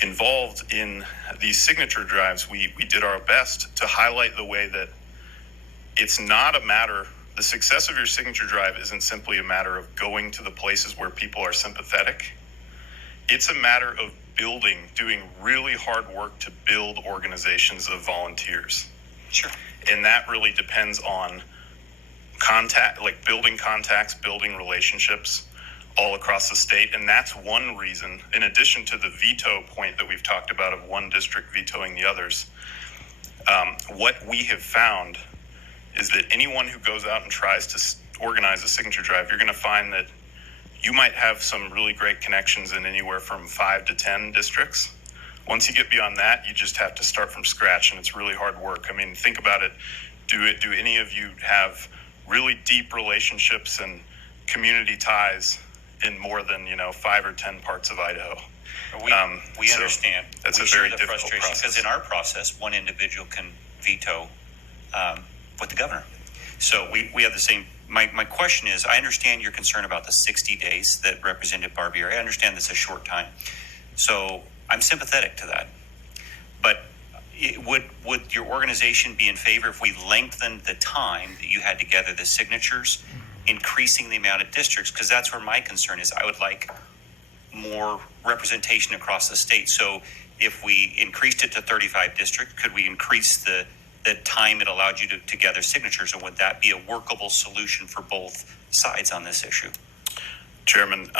involved in these signature drives, we did our best to highlight the way that it's not a matter, the success of your signature drive isn't simply a matter of going to the places where people are sympathetic. It's a matter of doing really hard work to build organizations of volunteers. Sure. And that really depends on building contacts, building relationships all across the state. And that's one reason, in addition to the veto point that we've talked about of one district vetoing the others, what we have found is that anyone who goes out and tries to organize a signature drive, you're going to find that you might have some really great connections in anywhere from 5 to 10 districts. Once you get beyond that, you just have to start from scratch, and it's really hard work. I mean, think about it. Do any of you have really deep relationships and community ties in more than 5 or 10 parts of Idaho? We So understand. that's We a share very the difficult frustration process. because in our process, one individual can veto with the governor. So we have the same. My question is, I understand your concern about the 60 days that Representative Barbieri. I understand that's a short time. So I'm sympathetic to that. But would your organization be in favor if we lengthened the time that you had to gather the signatures, increasing the amount of districts? Because that's where my concern is. I would like more representation across the state. So if we increased it to 35 districts, could we increase the time it allowed you to gather signatures, or would that be a workable solution for both sides on this issue? Chairman,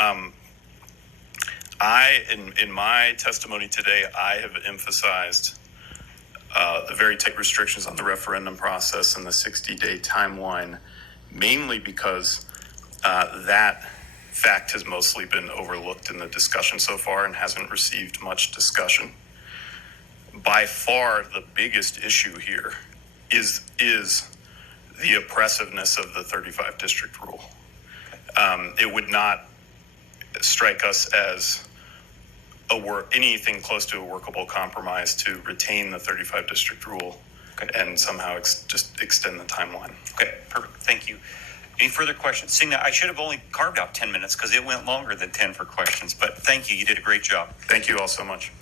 in my testimony today, I have emphasized the very tight restrictions on the referendum process and the 60-day timeline, mainly because that fact has mostly been overlooked in the discussion so far and hasn't received much discussion. By far, the biggest issue here is the oppressiveness of the 35 district rule. It would not strike us as anything close to a workable compromise to retain the 35 district rule and somehow just extend the timeline. Okay, perfect. Thank you. Any further questions? Seeing that I should have only carved out 10 minutes because it went longer than 10 for questions, but thank you. You did a great job. Thank you all so much.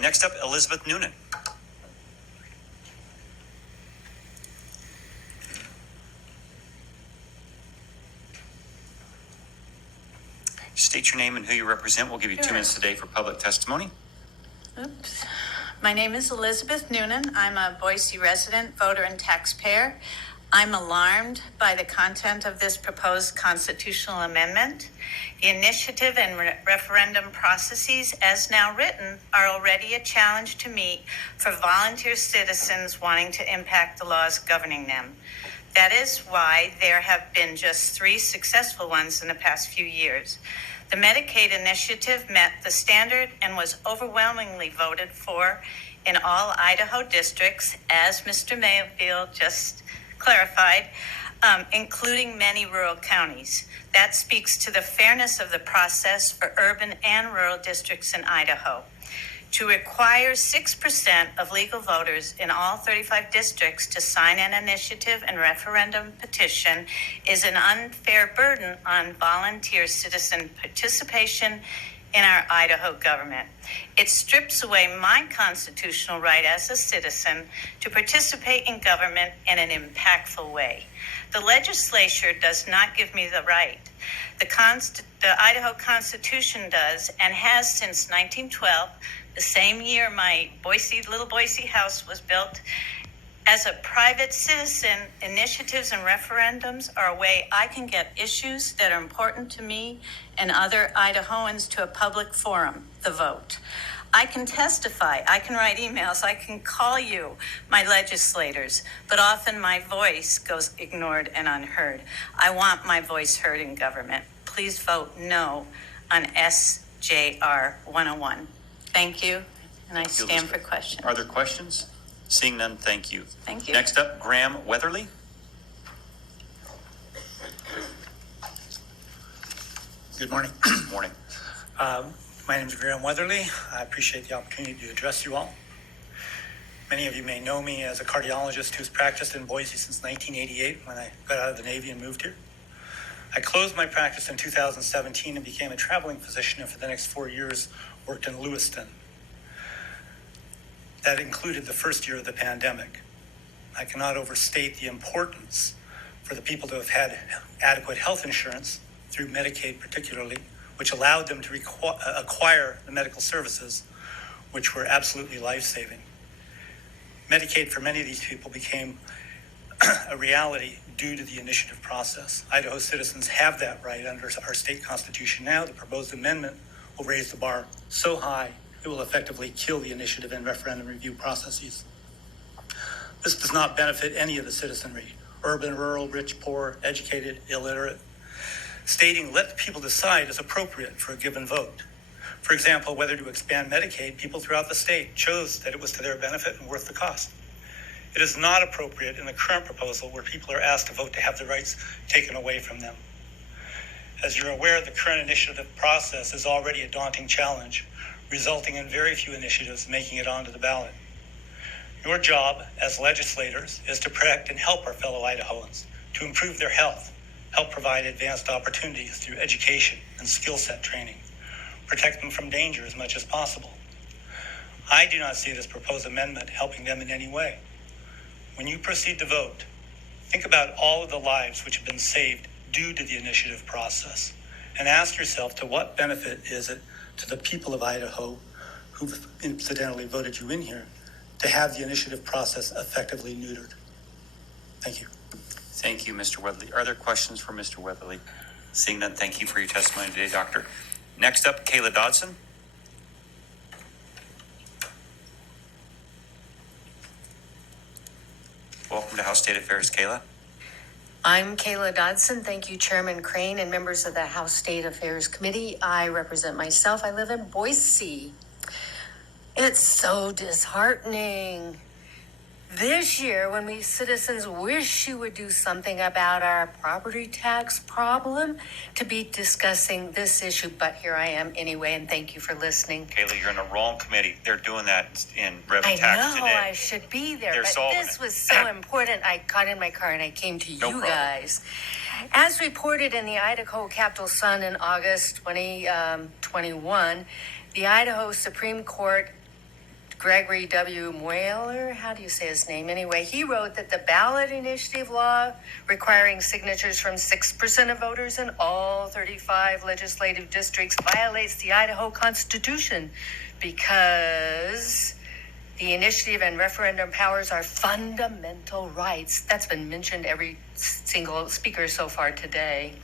Next up, Elizabeth Noonan. State your name and who you represent. We'll give you 2 minutes today for public testimony. Oops. My name is Elizabeth Noonan. I'm a Boise resident, voter, and taxpayer. I'm alarmed by the content of this proposed constitutional amendment. The initiative and referendum processes, as now written, are already a challenge to meet for volunteer citizens wanting to impact the laws governing them. That is why there have been just 3 successful ones in the past few years. The Medicaid initiative met the standard and was overwhelmingly voted for in all Idaho districts, as Mr. Mayfield just clarified, including many rural counties. That speaks to the fairness of the process for urban and rural districts in Idaho. To require 6% of legal voters in all 35 districts to sign an initiative and referendum petition is an unfair burden on volunteer citizen participation in our Idaho government. It strips away my constitutional right as a citizen to participate in government in an impactful way. The legislature does not give me the right. The Idaho Constitution does, and has since 1912, the same year my little Boise house was built. As a private citizen, initiatives and referendums are a way I can get issues that are important to me and other Idahoans to a public forum, the vote. I can testify, I can write emails, I can call you, my legislators, but often my voice goes ignored and unheard. I want my voice heard in government. Please vote no on SJR 101. Thank you, and I stand for questions. Are there questions? Seeing none, thank you. Thank you. Next up, Graham Weatherly. Good morning. Morning. My name is Graham Weatherly. I appreciate the opportunity to address you all. Many of you may know me as a cardiologist who's practiced in Boise since 1988 when I got out of the Navy and moved here. I closed my practice in 2017 and became a traveling physician, and for the next 4 years worked in Lewiston. That included the first year of the pandemic. I cannot overstate the importance for the people to have had adequate health insurance, through Medicaid particularly, which allowed them to acquire the medical services, which were absolutely life-saving. Medicaid for many of these people became a reality due to the initiative process. Idaho citizens have that right under our state constitution now. The proposed amendment will raise the bar so high it will effectively kill the initiative and referendum review processes. This does not benefit any of the citizenry urban, rural, rich, poor, educated, illiterate, stating let the people decide is appropriate for a given vote. For example, whether to expand Medicaid, people throughout the state chose that it was to their benefit and worth the cost. It is not appropriate in the current proposal where people are asked to vote to have their rights taken away from them. As you're aware, the current initiative process is already a daunting challenge, resulting in very few initiatives making it onto the ballot. Your job as legislators is to protect and help our fellow Idahoans, to improve their health, help provide advanced opportunities through education and skill set training, protect them from danger as much as possible. I do not see this proposed amendment helping them in any way. When you proceed to vote, think about all of the lives which have been saved due to the initiative process, and ask yourself to what benefit is it to the people of Idaho who've incidentally voted you in here to have the initiative process effectively neutered. Thank you. Thank you, Mr. Weatherly. Are there questions for Mr. Weatherly? Seeing none, thank you for your testimony today, Doctor. Next up, Kayla Dodson. Welcome to House State Affairs, Kayla. I'm Kayla Dodson. Thank you, Chairman Crane and members of the House State Affairs Committee. I represent myself. I live in Boise. It's so disheartening. This year, when we citizens wish you would do something about our property tax problem, to be discussing this issue, but here I am anyway, and thank you for listening. Kayla, you're in the wrong committee. They're doing that in revenue I tax know today. I should be there, They're but solving this it. was so important. I got in my car and I came to No you problem. guys. As reported in the Idaho Capital Sun in August 2021, the Idaho Supreme Court, Gregory W. Mueller, how do you say his name anyway? He wrote that the ballot initiative law requiring signatures from 6% of voters in all 35 legislative districts violates the Idaho Constitution because the initiative and referendum powers are fundamental rights. That's been mentioned every single speaker so far today.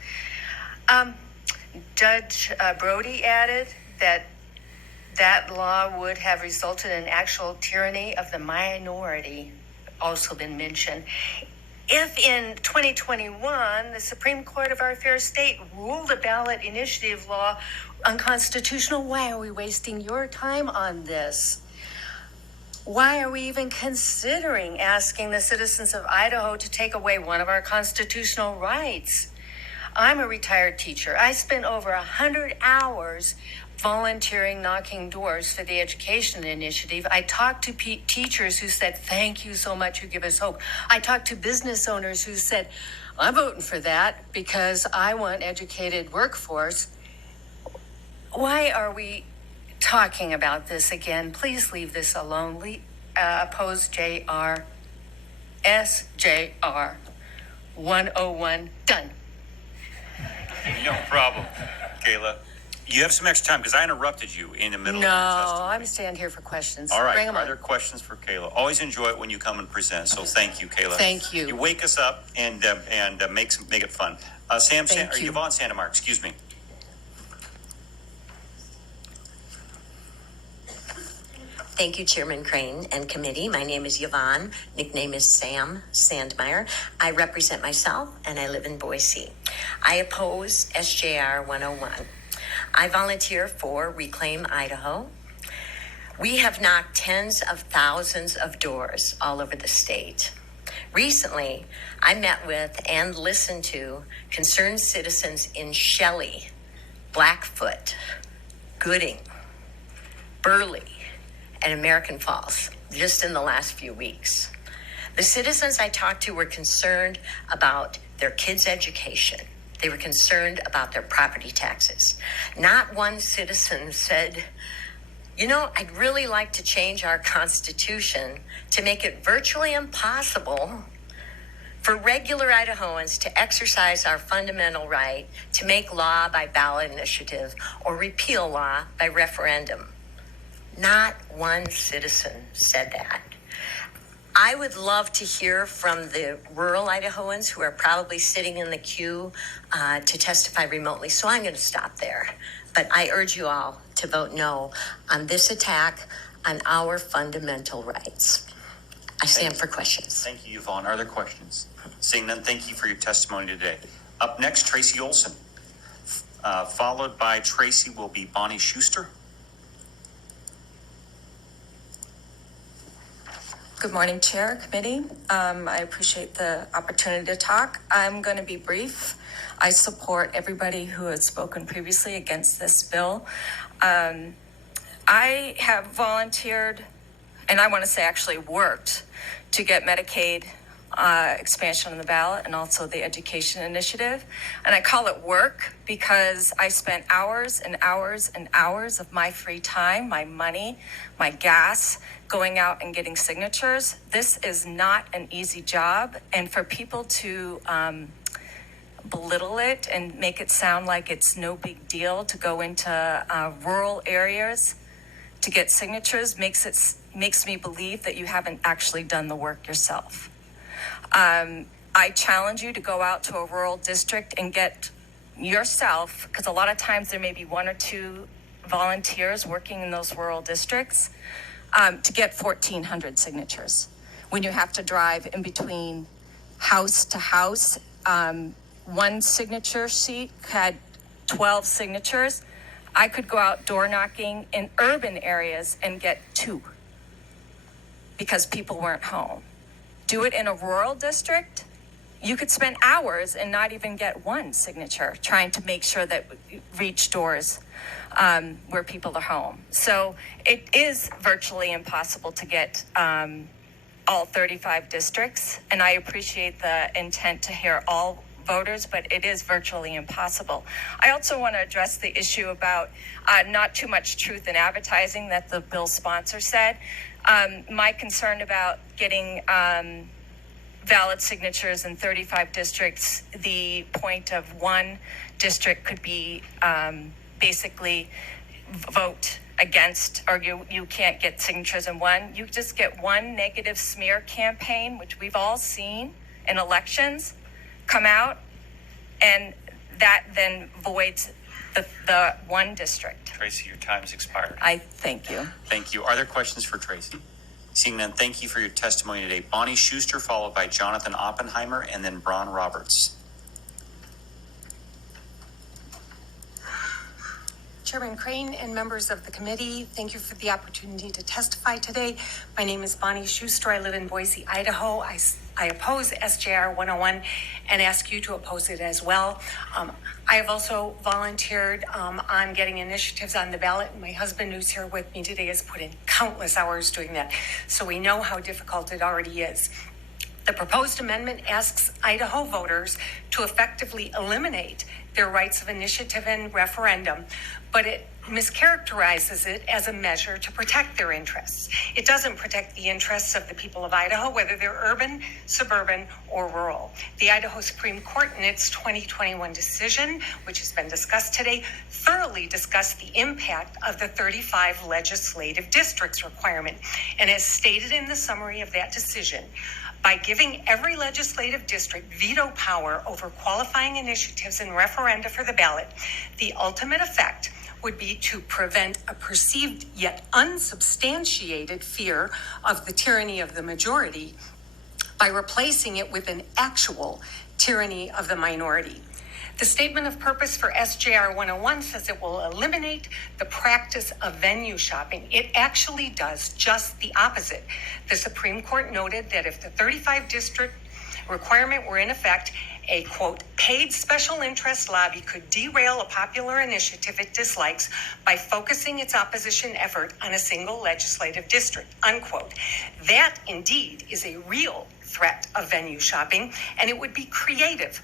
Judge Brody added that law would have resulted in actual tyranny of the minority, also been mentioned. If in 2021, the Supreme Court of our fair state ruled a ballot initiative law unconstitutional, why are we wasting your time on this? Why are we even considering asking the citizens of Idaho to take away one of our constitutional rights? I'm a retired teacher. I spent over 100 hours volunteering, knocking doors for the education initiative. I talked to teachers who said, thank you so much, you give us hope. I talked to business owners who said, I'm voting for that because I want educated workforce. Why are we talking about this again? Please leave this alone. Oppose SJR 101. Done. No problem, Kayla. You have some extra time because I interrupted you in the middle No, of your testimony. I'm staying here for questions. All right. Bring them Are on. there questions for Kayla? Always enjoy it when you come and present. So thank you, Kayla. Thank you. You wake us up and make it fun. Thank you. Yvonne Sandemar, excuse me. Thank you, Chairman Crane and committee. My name is Yvonne. Nickname is Sam Sandmeyer. I represent myself and I live in Boise. I oppose SJR 101. I volunteer for Reclaim Idaho. We have knocked tens of thousands of doors all over the state. Recently, I met with and listened to concerned citizens in Shelley, Blackfoot, Gooding, Burley, and American Falls just in the last few weeks. The citizens I talked to were concerned about their kids' education. They were concerned about their property taxes. Not one citizen said, you know, I'd really like to change our Constitution to make it virtually impossible for regular Idahoans to exercise our fundamental right to make law by ballot initiative or repeal law by referendum. Not one citizen said that. I would love to hear from the rural Idahoans who are probably sitting in the queue to testify remotely, so I'm going to stop there. But I urge you all to vote no on this attack on our fundamental rights. I stand for questions. Thank you, Yvonne. Are there questions? Seeing none, thank you for your testimony today. Up next, Tracy Olson. Followed by Tracy will be Bonnie Schuster. Good morning, Chair, Committee. I appreciate the opportunity to talk. I'm going to be brief. I support everybody who has spoken previously against this bill. I have volunteered, and I want to say actually worked, to get Medicaid expansion on the ballot and also the Education Initiative. And I call it work because I spent hours and hours and hours of my free time, my money, my gas, going out and getting signatures. This is not an easy job. And for people to belittle it and make it sound like it's no big deal to go into rural areas to get signatures makes me believe that you haven't actually done the work yourself. I challenge you to go out to a rural district and get yourself, because a lot of times there may be one or two volunteers working in those rural districts, to get 1,400 signatures. When you have to drive in between house to house, one signature sheet had 12 signatures. I could go out door knocking in urban areas and get 2 because people weren't home. Do it in a rural district, you could spend hours and not even get 1 signature trying to make sure that we reach doors where people are home. So it is virtually impossible to get all 35 districts, and I appreciate the intent to hear all voters, but it is virtually impossible. I also want to address the issue about not too much truth in advertising that the bill sponsor said. My concern about getting valid signatures in 35 districts, the point of 1 district could be basically vote against, or you can't get signatures in 1. You just get 1 negative smear campaign, which we've all seen in elections, come out, and that then voids the 1 district. Tracy, your time's expired. I thank you. Thank you. Are there questions for Tracy? Seeing none, thank you for your testimony today. Bonnie Schuster, followed by Jonathan Oppenheimer, and then Braun Roberts. Chairman Crane and members of the committee, thank you for the opportunity to testify today. My name is Bonnie Schuster. I live in Boise, Idaho. I oppose SJR 101 and ask you to oppose it as well. I have also volunteered on getting initiatives on the ballot, and my husband, who's here with me today, has put in countless hours doing that. So we know how difficult it already is. The proposed amendment asks Idaho voters to effectively eliminate their rights of initiative and referendum, but it mischaracterizes it as a measure to protect their interests. It doesn't protect the interests of the people of Idaho, whether they're urban, suburban, or rural. The Idaho Supreme Court, in its 2021 decision, which has been discussed today, thoroughly discussed the impact of the 35 legislative districts requirement. And as stated in the summary of that decision, by giving every legislative district veto power over qualifying initiatives and referenda for the ballot, the ultimate effect would be to prevent a perceived yet unsubstantiated fear of the tyranny of the majority by replacing it with an actual tyranny of the minority. The statement of purpose for SJR 101 says it will eliminate the practice of venue shopping. It actually does just the opposite. The Supreme Court noted that if the 35 district requirement were in effect, a, quote, paid special interest lobby could derail a popular initiative it dislikes by focusing its opposition effort on a single legislative district, unquote. That indeed is a real threat of venue shopping, and it would be creative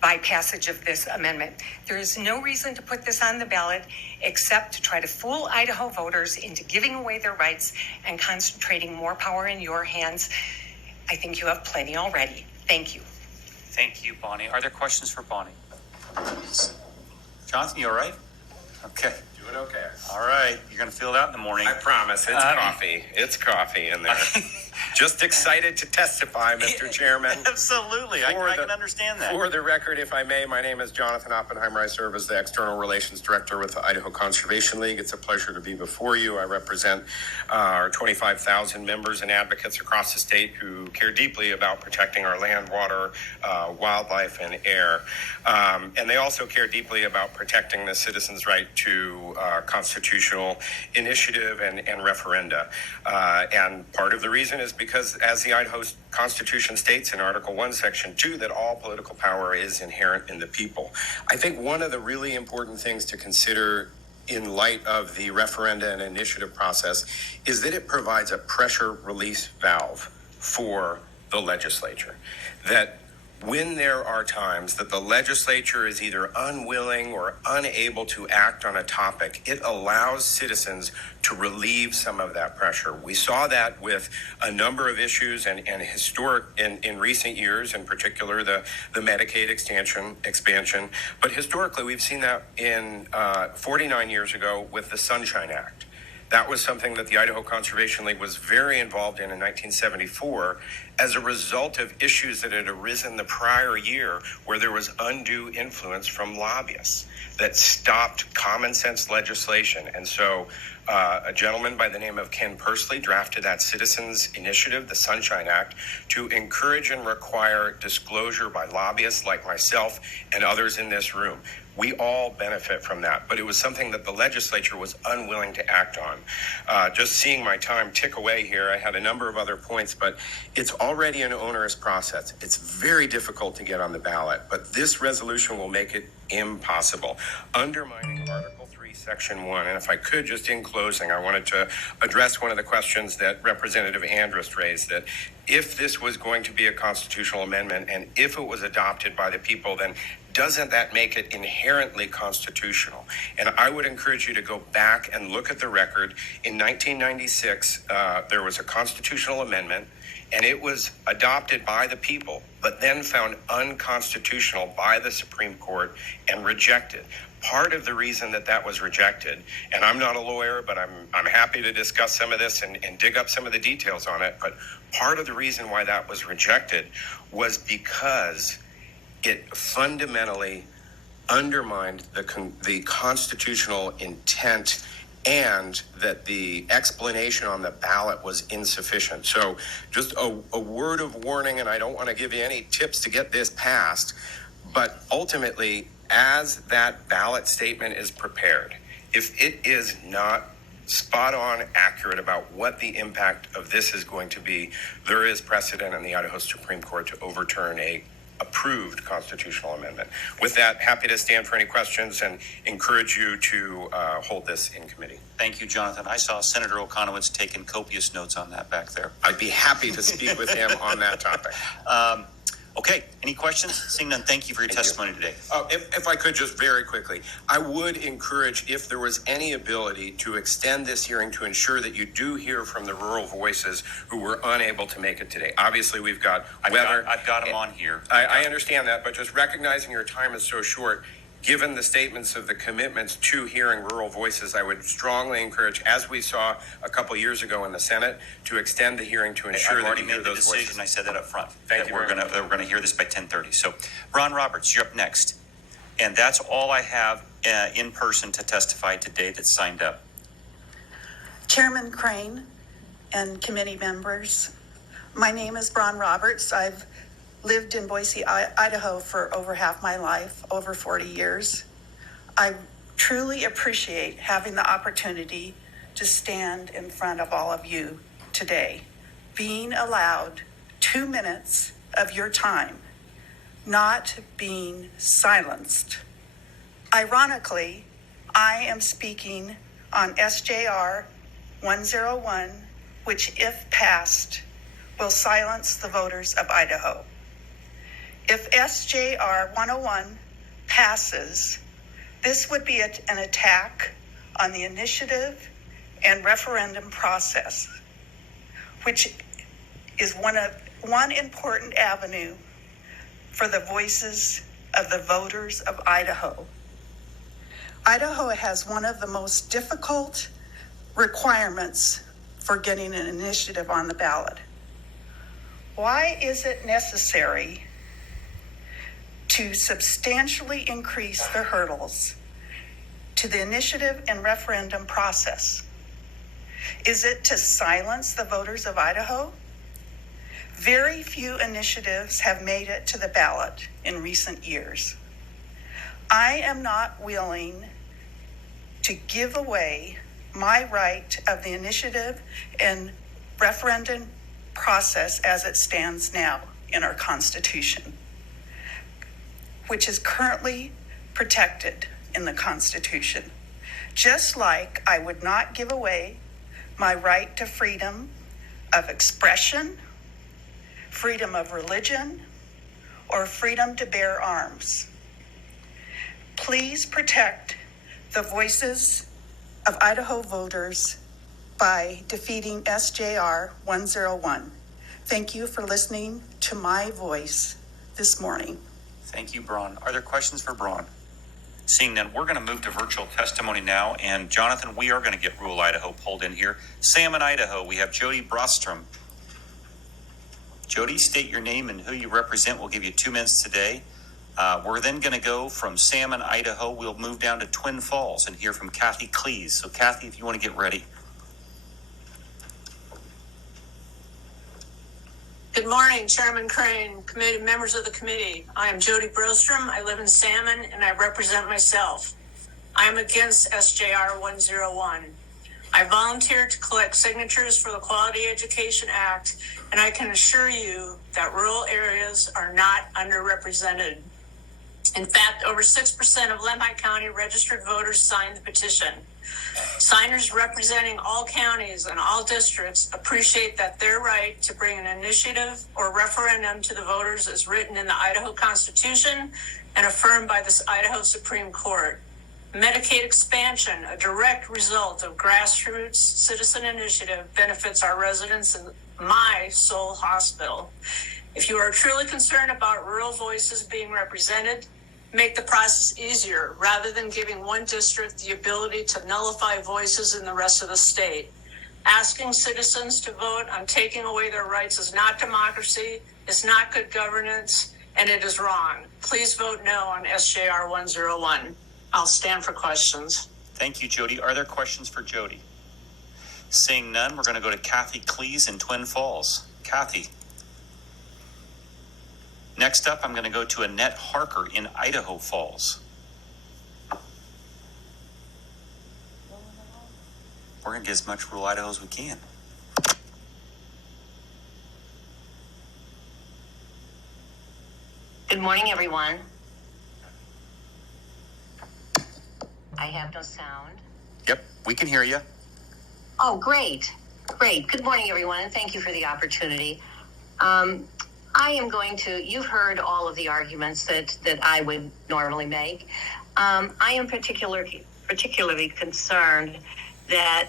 by passage of this amendment. There is no reason to put this on the ballot except to try to fool Idaho voters into giving away their rights and concentrating more power in your hands. I think you have plenty already. Thank you. Thank you, Bonnie. Are there questions for Bonnie? Jonathan, you all right? Okay. Doing okay. All right. You're going to fill it out in the morning. I promise. It's coffee. It's coffee in there. Just excited to testify, Mr. Chairman. Absolutely. I can understand that. For the record, if I may, my name is Jonathan Oppenheimer. I serve as the External Relations Director with the Idaho Conservation League. It's a pleasure to be before you. I represent our 25,000 members and advocates across the state who care deeply about protecting our land, water, wildlife, and air. And they also care deeply about protecting the citizens' right to constitutional initiative and referenda. And part of the reason is because, as the Idaho Constitution states in Article 1, Section 2, that all political power is inherent in the people. I think one of the really important things to consider in light of the referenda and initiative process is that it provides a pressure release valve for the legislature. That when there are times that the legislature is either unwilling or unable to act on a topic, it allows citizens to relieve some of that pressure. We saw that with a number of issues and historic in recent years, in particular the Medicaid expansion. But historically, we've seen that in 49 years ago with the Sunshine Act. That was something that the Idaho Conservation League was very involved in 1974 as a result of issues that had arisen the prior year where there was undue influence from lobbyists that stopped common sense legislation. And so a gentleman by the name of Ken Persley drafted that Citizens Initiative, the Sunshine Act, to encourage and require disclosure by lobbyists like myself and others in this room. We all benefit from that, but it was something that the legislature was unwilling to act on. Just seeing my time tick away here, I had a number of other points, but it's already an onerous process. It's very difficult to get on the ballot, but this resolution will make it impossible, undermining Article 3, Section 1. And if I could, just in closing, I wanted to address one of the questions that Representative Andrus raised, that if this was going to be a constitutional amendment and if it was adopted by the people, then doesn't that make it inherently constitutional? And I would encourage you to go back and look at the record. In 1996, there was a constitutional amendment, and it was adopted by the people, but then found unconstitutional by the Supreme Court and rejected. Part of the reason that was rejected, and I'm not a lawyer, but I'm happy to discuss some of this and dig up some of the details on it, but part of the reason why that was rejected was because it fundamentally undermined the constitutional intent and that the explanation on the ballot was insufficient. So just a word of warning, and I don't want to give you any tips to get this passed, but ultimately, as that ballot statement is prepared, if it is not spot on accurate about what the impact of this is going to be, there is precedent in the Idaho Supreme Court to overturn a approved constitutional amendment. With that, happy to stand for any questions and encourage you to hold this in committee. Thank you, Jonathan. I saw Senator Okonowitz taking copious notes on that back there. I'd be happy to speak with him on that topic. Okay, any questions? Seeing none, thank you for your testimony today. If I could just very quickly, I would encourage, if there was any ability, to extend this hearing to ensure that you do hear from the rural voices who were unable to make it today. Obviously, we've got weather. I've got them on here. I understand that, but just recognizing your time is so short, given the statements of the commitments to hearing rural voices, I would strongly encourage, as we saw a couple years ago in the Senate, to extend the hearing to ensure that you hear those voices. I've already made the decision. I said that up front. Thank you. We're going to hear this by 10:30. So, Ron Roberts, you're up next, and that's all I have in person to testify today that's signed up. Chairman Crane and committee members, my name is Ron Roberts. I've lived in Boise, Idaho for over half my life, over 40 years. I truly appreciate having the opportunity to stand in front of all of you today, being allowed 2 minutes of your time, not being silenced. Ironically, I am speaking on SJR 101, which, if passed, will silence the voters of Idaho. If SJR 101 passes, this would be an attack on the initiative and referendum process, which is one important avenue for the voices of the voters of Idaho. Idaho has one of the most difficult requirements for getting an initiative on the ballot. Why is it necessary to substantially increase the hurdles to the initiative and referendum process? Is it to silence the voters of Idaho? Very few initiatives have made it to the ballot in recent years. I am not willing to give away my right of the initiative and referendum process as it stands now in our Constitution, which is currently protected in the Constitution. Just like I would not give away my right to freedom of expression, freedom of religion, or freedom to bear arms. Please protect the voices of Idaho voters by defeating SJR 101. Thank you for listening to my voice this morning. Thank you, Braun. Are there questions for Braun? Seeing none, we're going to move to virtual testimony now. And Jonathan, we are going to get rural Idaho pulled in here. Salmon, Idaho, we have Jody Brostrom. Jody, state your name and who you represent. We'll give you 2 minutes today. We're then going to go from Salmon, Idaho. We'll move down to Twin Falls and hear from Kathy Cleese. So Kathy, if you want to get ready. Good morning, Chairman Crane, committee members of the committee. I am Jody Brostrom. I live in Salmon, and I represent myself. I am against SJR 101. I volunteered to collect signatures for the Quality Education Act, and I can assure you that rural areas are not underrepresented. In fact, over 6% of Lemhi County registered voters signed the petition. Signers representing all counties and all districts appreciate that their right to bring an initiative or referendum to the voters is written in the Idaho Constitution and affirmed by the Idaho Supreme Court. Medicaid expansion, a direct result of grassroots citizen initiative, benefits our residents in my sole hospital. If you are truly concerned about rural voices being represented, make the process easier rather than giving one district the ability to nullify voices in the rest of the state. Asking citizens to vote on taking away their rights is not democracy, it's not good governance, and it is wrong. Please vote no on SJR 101. I'll stand for questions. Thank you, Jody. Are there questions for Jody? Seeing none, we're going to go to Kathy Cleese in Twin Falls. Kathy. Next up, I'm going to go to Annette Harker in Idaho Falls. We're going to get as much rural Idaho as we can. Good morning, everyone. I have no sound. Yep, we can hear you. Oh, great. Great. Good morning, everyone, and thank you for the opportunity. I am going to, you've heard all of the arguments that I would normally make. I am particularly concerned that,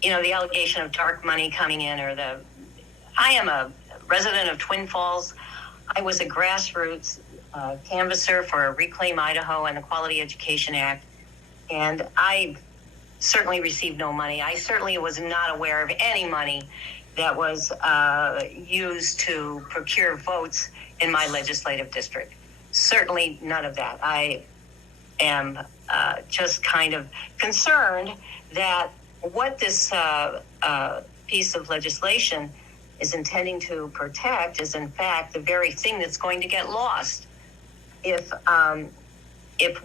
the allegation of dark money coming in I am a resident of Twin Falls. I was a grassroots canvasser for Reclaim Idaho and the Quality Education Act, and I certainly received no money. I certainly was not aware of any money that was used to procure votes in my legislative district. Certainly none of that. I am just kind of concerned that what this piece of legislation is intending to protect is in fact the very thing that's going to get lost. If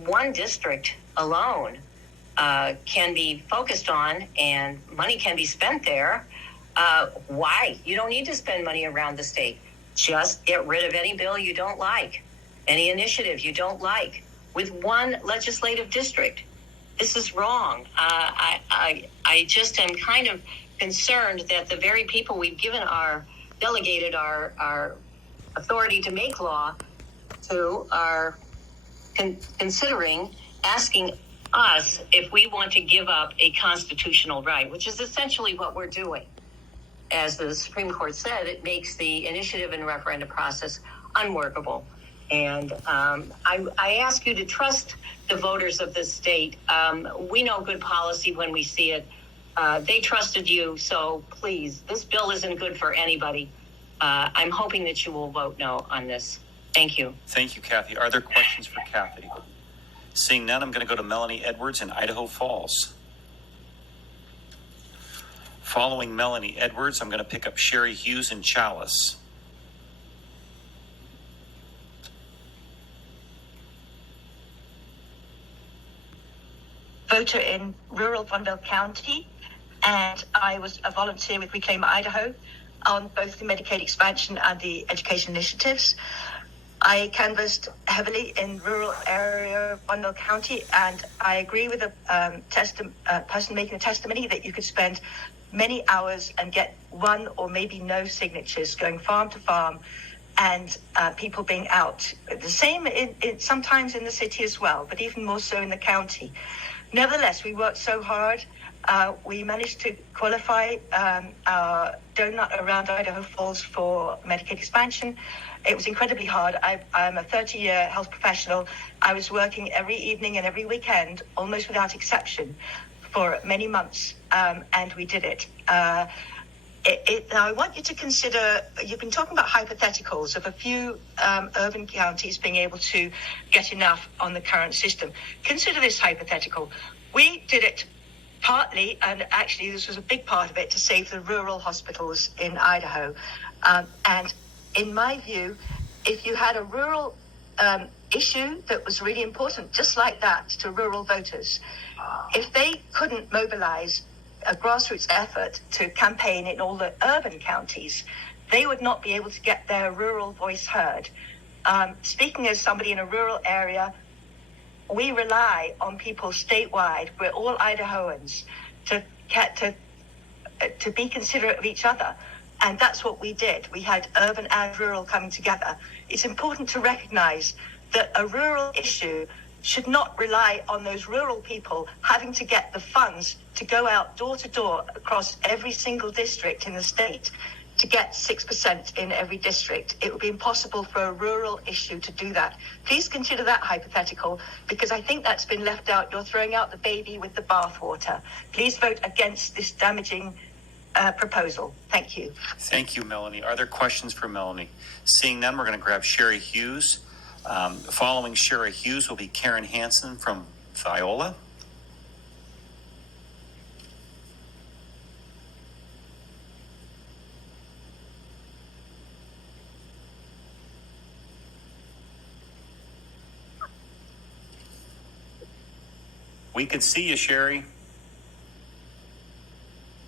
one district alone can be focused on and money can be spent there, why? You don't need to spend money around the state. Just get rid of any bill you don't like, any initiative you don't like, with one legislative district. This is wrong. I just am kind of concerned that the very people we've delegated our authority to make law to are considering asking us if we want to give up a constitutional right, which is essentially what we're doing. As the Supreme Court said, it makes the initiative and referendum process unworkable. And I ask you to trust the voters of this state. We know good policy when we see it. They trusted you, so please, this bill isn't good for anybody. I'm hoping that you will vote no on this. Thank you. Thank you, Kathy. Are there questions for Kathy? Seeing none, I'm going to go to Melanie Edwards in Idaho Falls. Following Melanie Edwards, I'm going to pick up Sherry Hughes in Chalice. Voter in rural Vonville County, and I was a volunteer with Reclaim Idaho on both the Medicaid expansion and the education initiatives. I canvassed heavily in rural area of Vonville County, and I agree with the person making a testimony that you could spend many hours and get one or maybe no signatures going farm to farm, and people being out. The same sometimes in the city as well, but even more so in the county. Nevertheless, we worked so hard. We managed to qualify our donut around Idaho Falls for Medicaid expansion. It was incredibly hard. I'm a 30-year health professional. I was working every evening and every weekend, almost without exception, for many months, and we did it. Now, I want you to consider, you've been talking about hypotheticals of a few urban counties being able to get enough on the current system. Consider this hypothetical. We did it partly, and actually this was a big part of it, to save the rural hospitals in Idaho. And in my view, if you had a rural issue that was really important, just like that, to rural voters, if they couldn't mobilize a grassroots effort to campaign in all the urban counties, they would not be able to get their rural voice heard. Speaking as somebody in a rural area, we rely on people statewide, we're all Idahoans, to be considerate of each other. And that's what we did. We had urban and rural coming together. It's important to recognize that a rural issue should not rely on those rural people having to get the funds to go out door to door across every single district in the state to get 6% in every district. It would be impossible for a rural issue to do that. Please consider that hypothetical, because I think that's been left out. You're throwing out the baby with the bathwater. Please vote against this damaging proposal. Thank you. Thank you, Melanie. Are there questions for Melanie? Seeing none, we're going to grab Sherry Hughes. Following Sherry Hughes will be Karen Hansen from Viola. We can see you, Sherry.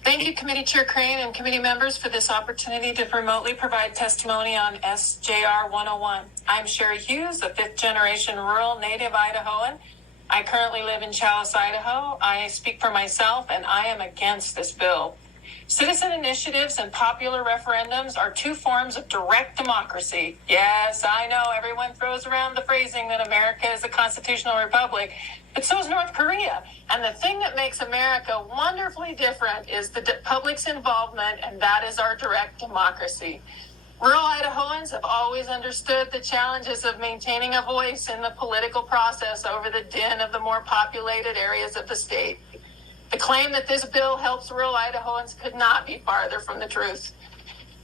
Thank you, Committee Chair Crane and committee members, for this opportunity to remotely provide testimony on SJR 101. I'm Sherry Hughes, a fifth-generation rural native Idahoan. I currently live in Chalice, Idaho. I speak for myself, and I am against this bill. Citizen initiatives and popular referendums are two forms of direct democracy. Yes, I know everyone throws around the phrasing that America is a constitutional republic, but so is North Korea. And the thing that makes America wonderfully different is the public's involvement, and that is our direct democracy. Rural Idahoans have always understood the challenges of maintaining a voice in the political process over the din of the more populated areas of the state. The claim that this bill helps rural Idahoans could not be farther from the truth.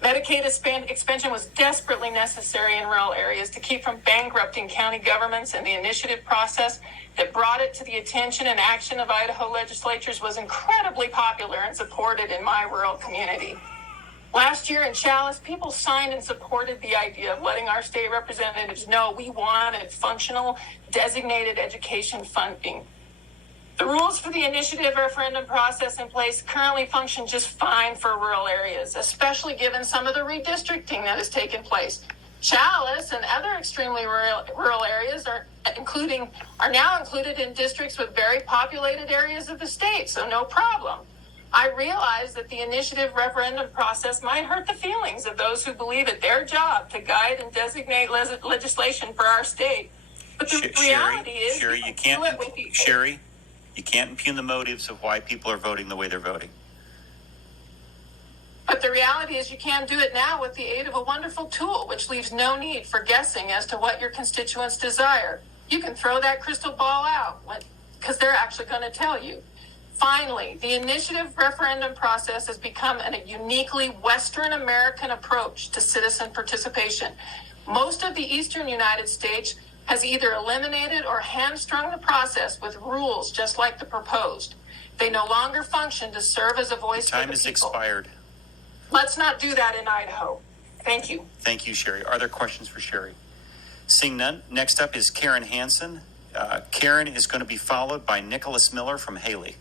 Medicaid expansion was desperately necessary in rural areas to keep from bankrupting county governments, and the initiative process that brought it to the attention and action of Idaho legislatures was incredibly popular and supported in my rural community. Last year in Chalice, people signed and supported the idea of letting our state representatives know we wanted functional, designated education funding. The rules for the initiative referendum process in place currently function just fine for rural areas, especially given some of the redistricting that has taken place. Chalice and other extremely rural areas are now included in districts with very populated areas of the state, so no problem. I realize that the initiative referendum process might hurt the feelings of those who believe it their job to guide and designate legislation for our state. But the reality is, Sherry, you can't impugn the motives of why people are voting the way they're voting. But the reality is you can do it now with the aid of a wonderful tool, which leaves no need for guessing as to what your constituents desire. You can throw that crystal ball out because they're actually going to tell you. Finally, the initiative referendum process has become a uniquely Western American approach to citizen participation. Most of the Eastern United States has either eliminated or hamstrung the process with rules just like the proposed. They no longer function to serve as a voice for the people. Time has expired. Let's not do that in Idaho. Thank you. Thank you, Sherry. Are there questions for Sherry? Seeing none, next up is Karen Hansen. Karen is going to be followed by Nicholas Miller from Haley.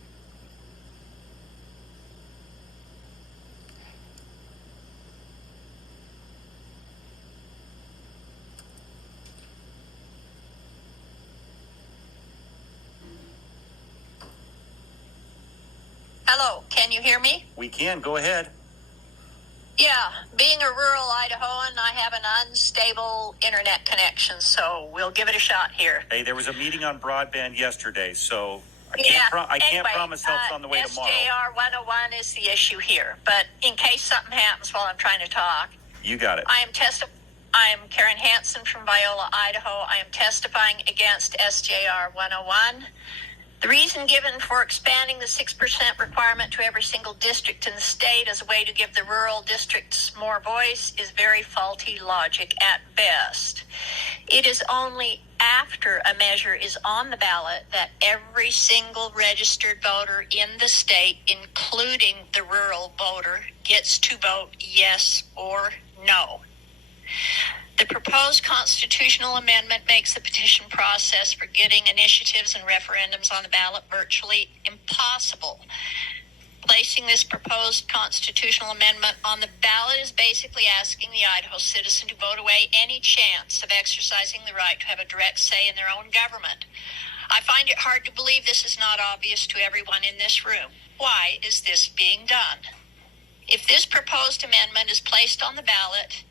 Hello, can you hear me? We can. Go ahead. Yeah, being a rural Idahoan, I have an unstable internet connection, so we'll give it a shot here. Hey, there was a meeting on broadband yesterday, so I can't promise help's on the way tomorrow. SJR 101 is the issue here, but in case something happens while I'm trying to talk. You got it. I am Karen Hansen from Viola, Idaho. I am testifying against SJR 101. The reason given for expanding the 6% requirement to every single district in the state as a way to give the rural districts more voice is very faulty logic at best. It is only after a measure is on the ballot that every single registered voter in the state, including the rural voter, gets to vote yes or no. The proposed constitutional amendment makes the petition process for getting initiatives and referendums on the ballot virtually impossible. Placing this proposed constitutional amendment on the ballot is basically asking the Idaho citizen to vote away any chance of exercising the right to have a direct say in their own government. I find it hard to believe this is not obvious to everyone in this room. Why is this being done? If this proposed amendment is placed on the ballot,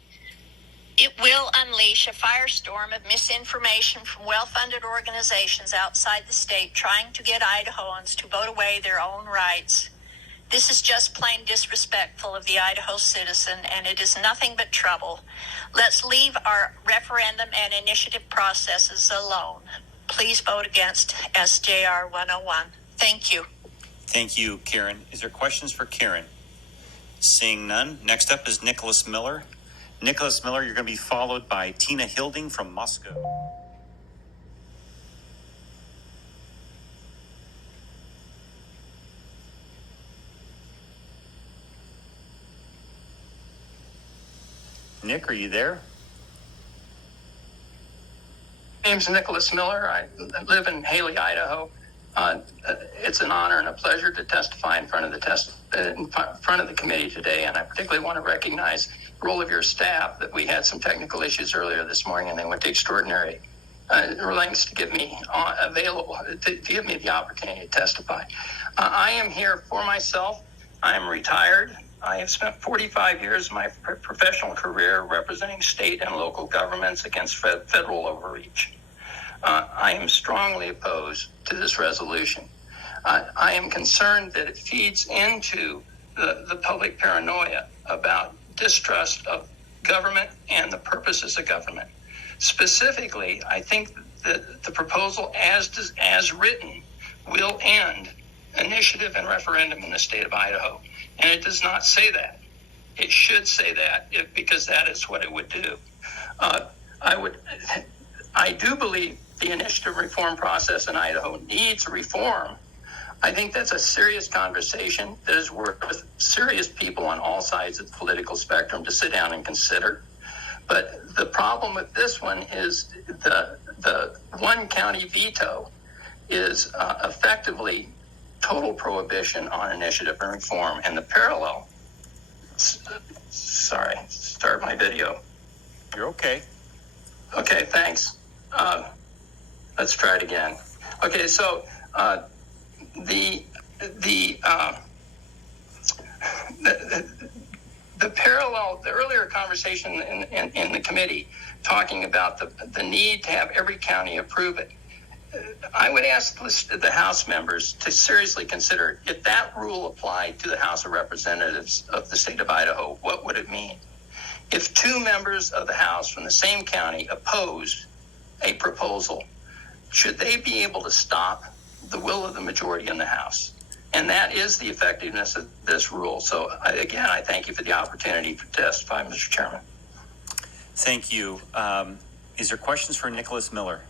it will unleash a firestorm of misinformation from well-funded organizations outside the state trying to get Idahoans to vote away their own rights. This is just plain disrespectful of the Idaho citizen, and it is nothing but trouble. Let's leave our referendum and initiative processes alone. Please vote against SJR 101. Thank you. Thank you, Karen. Is there questions for Karen? Seeing none, next up is Nicholas Miller. Nicholas Miller, you're going to be followed by Tina Hilding from Moscow. Nick, are you there? My name's Nicholas Miller. I live in Haley, Idaho. It's an honor and a pleasure to testify in front of the committee today, and I particularly want to recognize the role of your staff. That we had some technical issues earlier this morning, and they went to extraordinary lengths to give me give me the opportunity to testify. I am here for myself. I am retired. I have spent 45 years of my professional career representing state and local governments against federal overreach. I am strongly opposed to this resolution. I am concerned that it feeds into the public paranoia about distrust of government and the purposes of government. Specifically, I think that the proposal as written will end initiative and referendum in the state of Idaho. And it does not say that. It should say that because that is what it would do. I do believe the initiative reform process in Idaho needs reform. I think that's a serious conversation that is worth serious people on all sides of the political spectrum to sit down and consider. But the problem with this one is the one county veto is effectively total prohibition on initiative and reform. And the parallel, start my video. You're okay. Okay, thanks. Let's try it again. Okay, so the parallel, the earlier conversation in the committee talking about the need to have every county approve it. I would ask the House members to seriously consider if that rule applied to the House of Representatives of the state of Idaho, what would it mean? If two members of the House from the same county opposed a proposal, should they be able to stop the will of the majority in the House? And that is the effectiveness of this rule. So again, I thank you for the opportunity to testify, Mr. Chairman. Thank you. Is there questions for Nicholas Miller?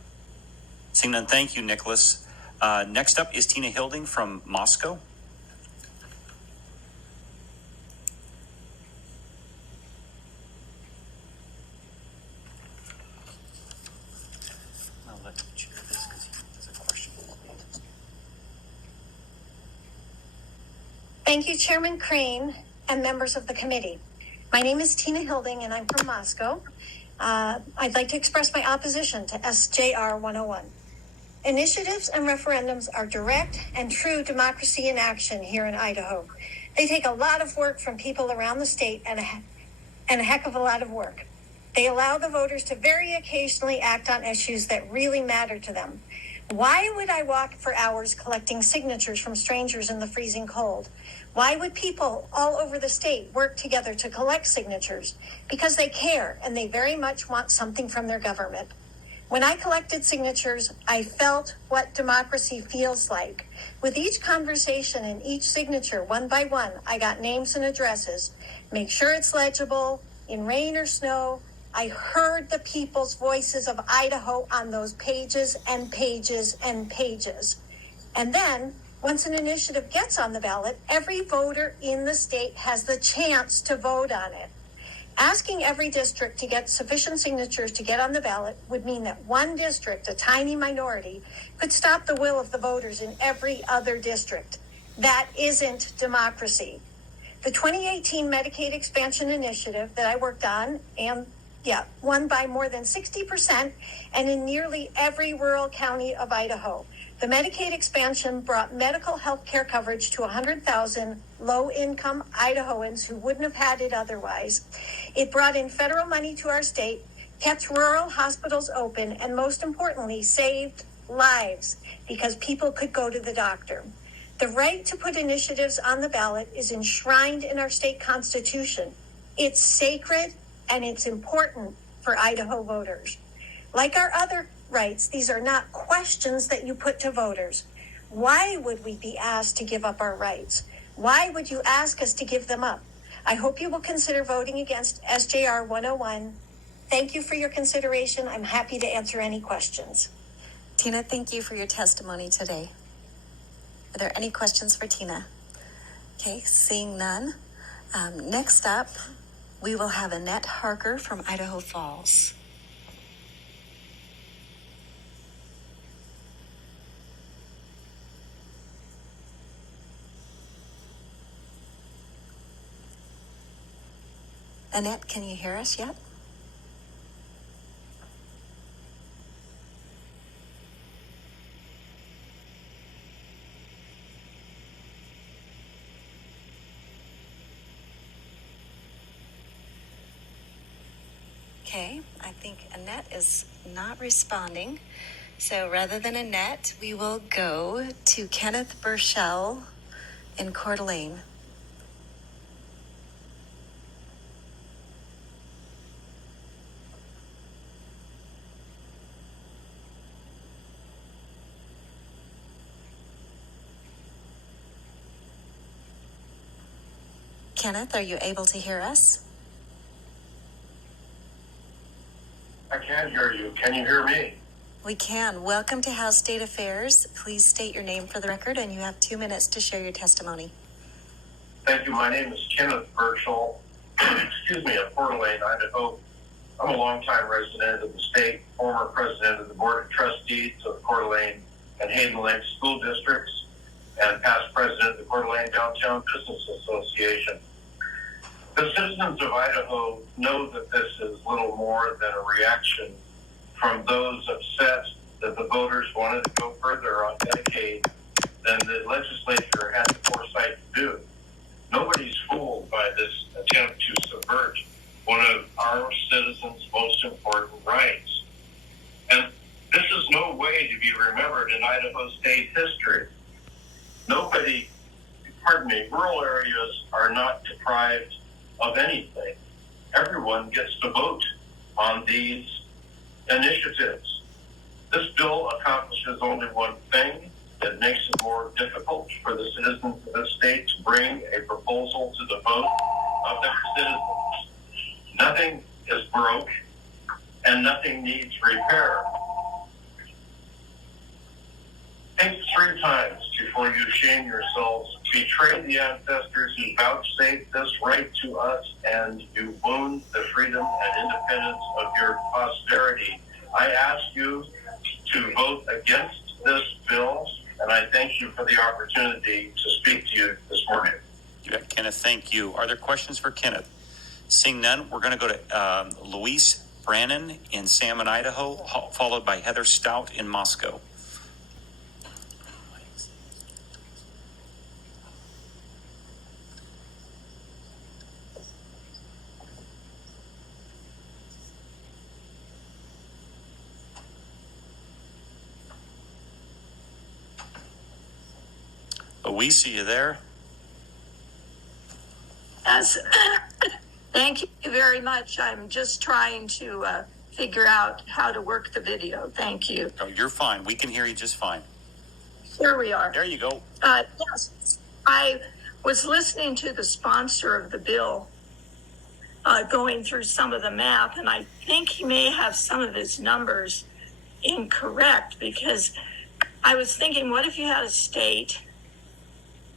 Seeing none, thank you, Nicholas. Next up is Tina Hilding from Moscow. I'll let you chair this because there's a question. Thank you, Chairman Crane and members of the committee. My name is Tina Hilding and I'm from Moscow. I'd like to express my opposition to SJR 101. Initiatives and referendums are direct and true democracy in action here in Idaho. They take a lot of work from people around the state and a heck of a lot of work. They allow the voters to very occasionally act on issues that really matter to them. Why would I walk for hours collecting signatures from strangers in the freezing cold? Why would people all over the state work together to collect signatures? Because they care and they very much want something from their government. When I collected signatures, I felt what democracy feels like. With each conversation and each signature, one by one, I got names and addresses. Make sure it's legible, in rain or snow. I heard the people's voices of Idaho on those pages and pages and pages. And then, once an initiative gets on the ballot, every voter in the state has the chance to vote on it. Asking every district to get sufficient signatures to get on the ballot would mean that one district, a tiny minority, could stop the will of the voters in every other district. That isn't democracy. The 2018 Medicaid expansion initiative that I worked on won by more than 60% and in nearly every rural county of Idaho. The Medicaid expansion brought medical health care coverage to 100,000 low-income Idahoans who wouldn't have had it otherwise. It brought in federal money to our state, kept rural hospitals open, and most importantly, saved lives because people could go to the doctor. The right to put initiatives on the ballot is enshrined in our state constitution. It's sacred and it's important for Idaho voters. Like our other rights, these are not questions that you put to voters. Why would we be asked to give up our rights? Why would you ask us to give them up? I hope you will consider voting against SJR 101. Thank you for your consideration. I'm happy to answer any questions. Tina, thank you for your testimony today. Are there any questions for Tina? Okay, seeing none. Next up, we will have Annette Harker from Idaho Falls. Annette, can you hear us yet? Okay, I think Annette is not responding. So rather than Annette, we will go to Kenneth Burchell in Coeur d'Alene. Kenneth, are you able to hear us? I can hear you. Can you hear me? We can. Welcome to House State Affairs. Please state your name for the record, and you have 2 minutes to share your testimony. Thank you. My name is Kenneth Burchell, of Coeur d'Alene, Idaho. I'm a longtime resident of the state, former president of the Board of Trustees of Coeur d'Alene and Hayden Lake School Districts, and past president of the Coeur d'Alene Downtown Business Association. The citizens of Idaho know that this is little more than a reaction from those upset that the voters wanted to go further on Medicaid than the legislature had the foresight to do. Nobody's fooled by this attempt to subvert one of our citizens' most important rights. And this is no way to be remembered in Idaho state history. Rural areas are not deprived of anything. Everyone gets to vote on these initiatives. This bill accomplishes only one thing, that makes it more difficult for the citizens of this state to bring a proposal to the vote of their citizens. Nothing is broke and nothing needs repair. Think 3 times before you shame yourselves, betray the ancestors who vouchsafed this right to us, and you wound the freedom and independence of your posterity. I ask you to vote against this bill, and I thank you for the opportunity to speak to you this morning. Yeah, Kenneth, thank you. Are there questions for Kenneth? Seeing none, we're going to go to Luis Brannon in Salmon, Idaho, followed by Heather Stout in Moscow. Luis, are you there? Yes. Thank you very much. I'm just trying to figure out how to work the video. Thank you. Oh, you're fine. We can hear you just fine. Here we are. There you go. Yes, I was listening to the sponsor of the bill going through some of the math, and I think he may have some of his numbers incorrect, because I was thinking, what if you had a state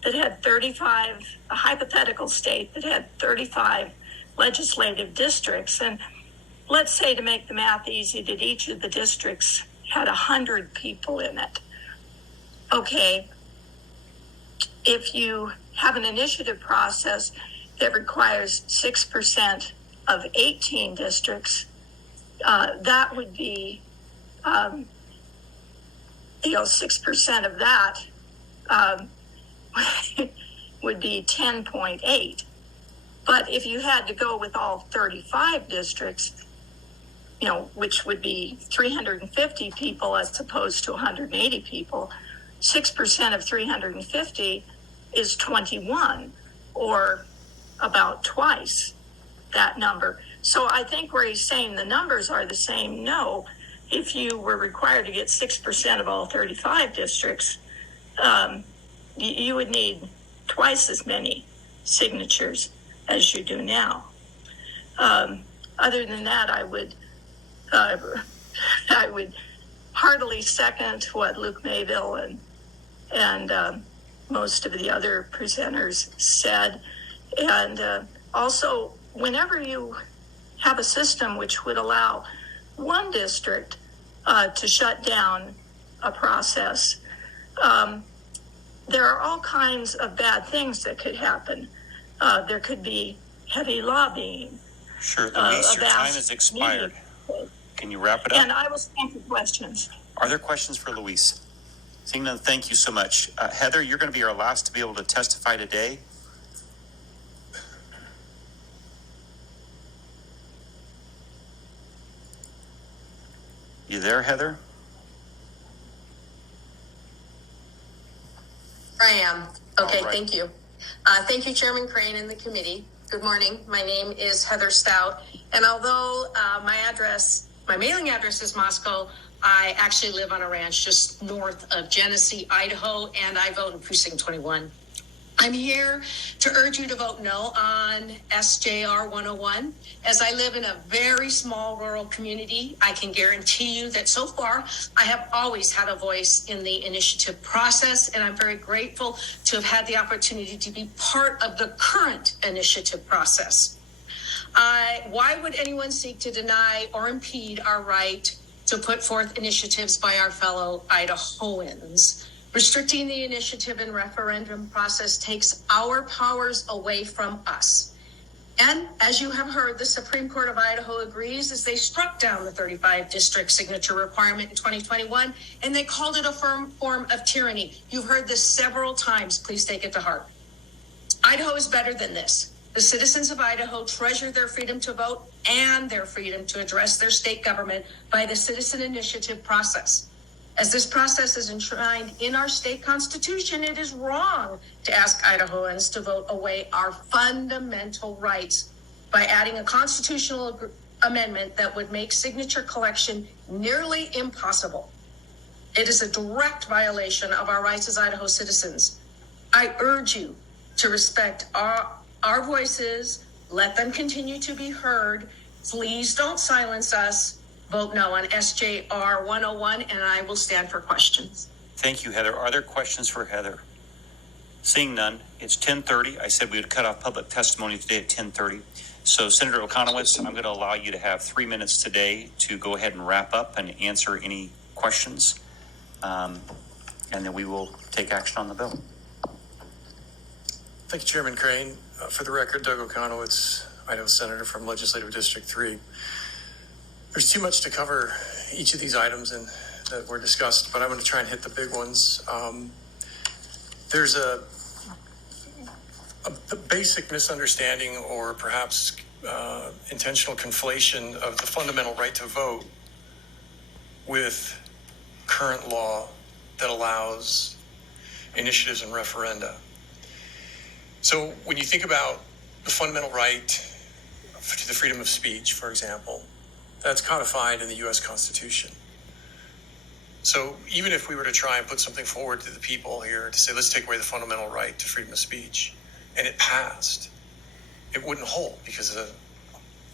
that had 35, a hypothetical state that had 35 legislative districts, and let's say, to make the math easy, that each of the districts had 100 people in it. Okay, if you have an initiative process that requires 6% of 18 districts, that would be, 6% of that would be 10.8. But if you had to go with all 35 districts, which would be 350 people as opposed to 180 people, 6% of 350 is 21, or about twice that number. So I think where he's saying the numbers are the same, no, if you were required to get 6% of all 35 districts, you would need twice as many signatures as you do now. Other than that, I would heartily second what Luke Mayville and most of the other presenters said. And also, whenever you have a system which would allow one district to shut down a process, there are all kinds of bad things that could happen. There could be heavy lobbying. Sure, Luis, your time has expired. Can you wrap it up? And I will stand for questions. Are there questions for Luis? Seeing none, thank you so much. Heather, you're going to be our last to be able to testify today. You there, Heather? I am. Okay, right. Thank you. Thank you, Chairman Crane and the committee. Good morning. My name is Heather Stout. And although my mailing address is Moscow, I actually live on a ranch just north of Genesee, Idaho, and I vote in Precinct 21. I'm here to urge you to vote no on SJR 101. As I live in a very small rural community, I can guarantee you that so far I have always had a voice in the initiative process, and I'm very grateful to have had the opportunity to be part of the current initiative process. Why would anyone seek to deny or impede our right to put forth initiatives by our fellow Idahoans? Restricting the initiative and referendum process takes our powers away from us. And as you have heard, the Supreme Court of Idaho agrees, as they struck down the 35 district signature requirement in 2021, and they called it a form of tyranny. You've heard this several times. Please take it to heart. Idaho is better than this. The citizens of Idaho treasure their freedom to vote and their freedom to address their state government by the Citizen Initiative process. As this process is enshrined in our state constitution, it is wrong to ask Idahoans to vote away our fundamental rights by adding a constitutional amendment that would make signature collection nearly impossible. It is a direct violation of our rights as Idaho citizens. I urge you to respect our voices, let them continue to be heard. Please don't silence us. Vote no on SJR 101, and I will stand for questions. Thank you, Heather. Are there questions for Heather? Seeing none, it's 10:30. I said we would cut off public testimony today at 10:30. So, Senator Okonowitz, I'm going to allow you to have 3 minutes today to go ahead and wrap up and answer any questions, and then we will take action on the bill. Thank you, Chairman Crane. For the record, Doug Okonowitz, Idaho Senator from Legislative District 3. There's too much to cover each of these items that were discussed, but I'm going to try and hit the big ones. There's a basic misunderstanding or perhaps intentional conflation of the fundamental right to vote with current law that allows initiatives and referenda. So when you think about the fundamental right to the freedom of speech, for example, that's codified in the U.S. Constitution. So even if we were to try and put something forward to the people here to say, let's take away the fundamental right to freedom of speech, and it passed, it wouldn't hold because the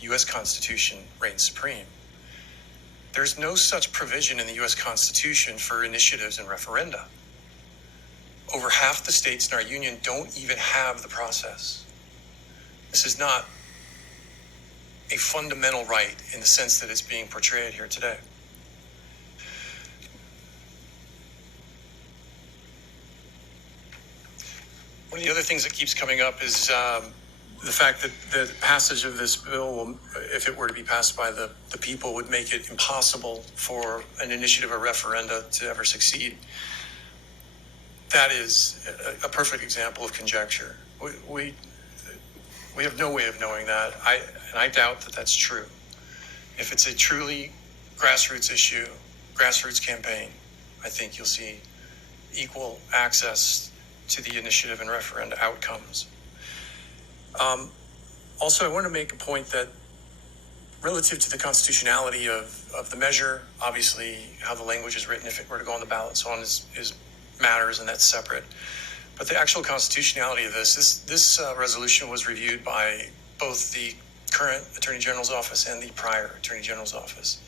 U.S. Constitution reigns supreme. There's no such provision in the U.S. Constitution for initiatives and referenda. Over half the states in our union don't even have the process. This is not a fundamental right in the sense that it's being portrayed here today. One of the other things that keeps coming up is the fact that the passage of this bill, if it were to be passed by the people, would make it impossible for an initiative or referenda to ever succeed. That is a perfect example of conjecture. We have no way of knowing that. I doubt that that's true. If it's a truly grassroots issue, grassroots campaign, I think you'll see equal access to the initiative and referenda outcomes. Also, I want to make a point that relative to the constitutionality of the measure, obviously how the language is written, if it were to go on the ballot, so on is matters, and that's separate. But the actual constitutionality of this resolution was reviewed by both the current Attorney General's office and the prior Attorney General's office.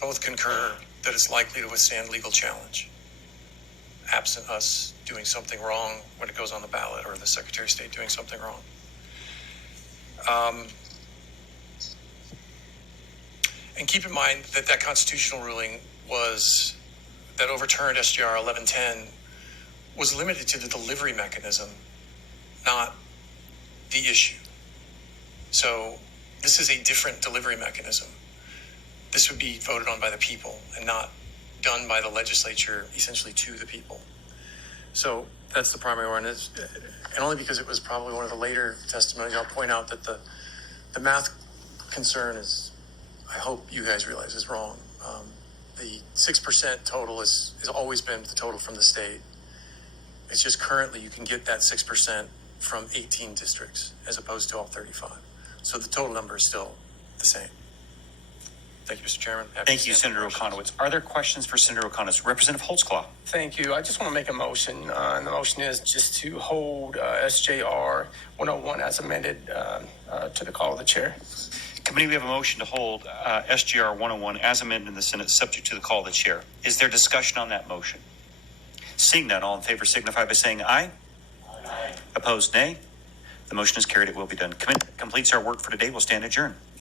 Both concur that it's likely to withstand legal challenge, absent us doing something wrong when it goes on the ballot or the Secretary of State doing something wrong. And keep in mind that constitutional ruling that overturned SJR 1110 was limited to the delivery mechanism, not the issue. So this is a different delivery mechanism. This would be voted on by the people and not done by the legislature, essentially to the people. So that's the primary one. And only because it was probably one of the later testimonies, I'll point out that the math concern is, I hope you guys realize, is wrong. The 6% total has always been the total from the state. It's just currently you can get that 6% from 18 districts as opposed to all 35. So the total number is still the same. Thank you, Mr. Chairman. Thank you, Senator Okonowitz. Are there questions for Senator Okonowitz? Representative Holtzclaw. Thank you. I just want to make a motion, and the motion is just to hold SJR 101 as amended to the call of the chair. Committee, we have a motion to hold SJR 101 as amended in the Senate, subject to the call of the chair. Is there discussion on that motion? Seeing none, all in favor signify by saying aye. Aye. Opposed, nay. The motion is carried. It will be done. Committee completes our work for today. We'll stand adjourned.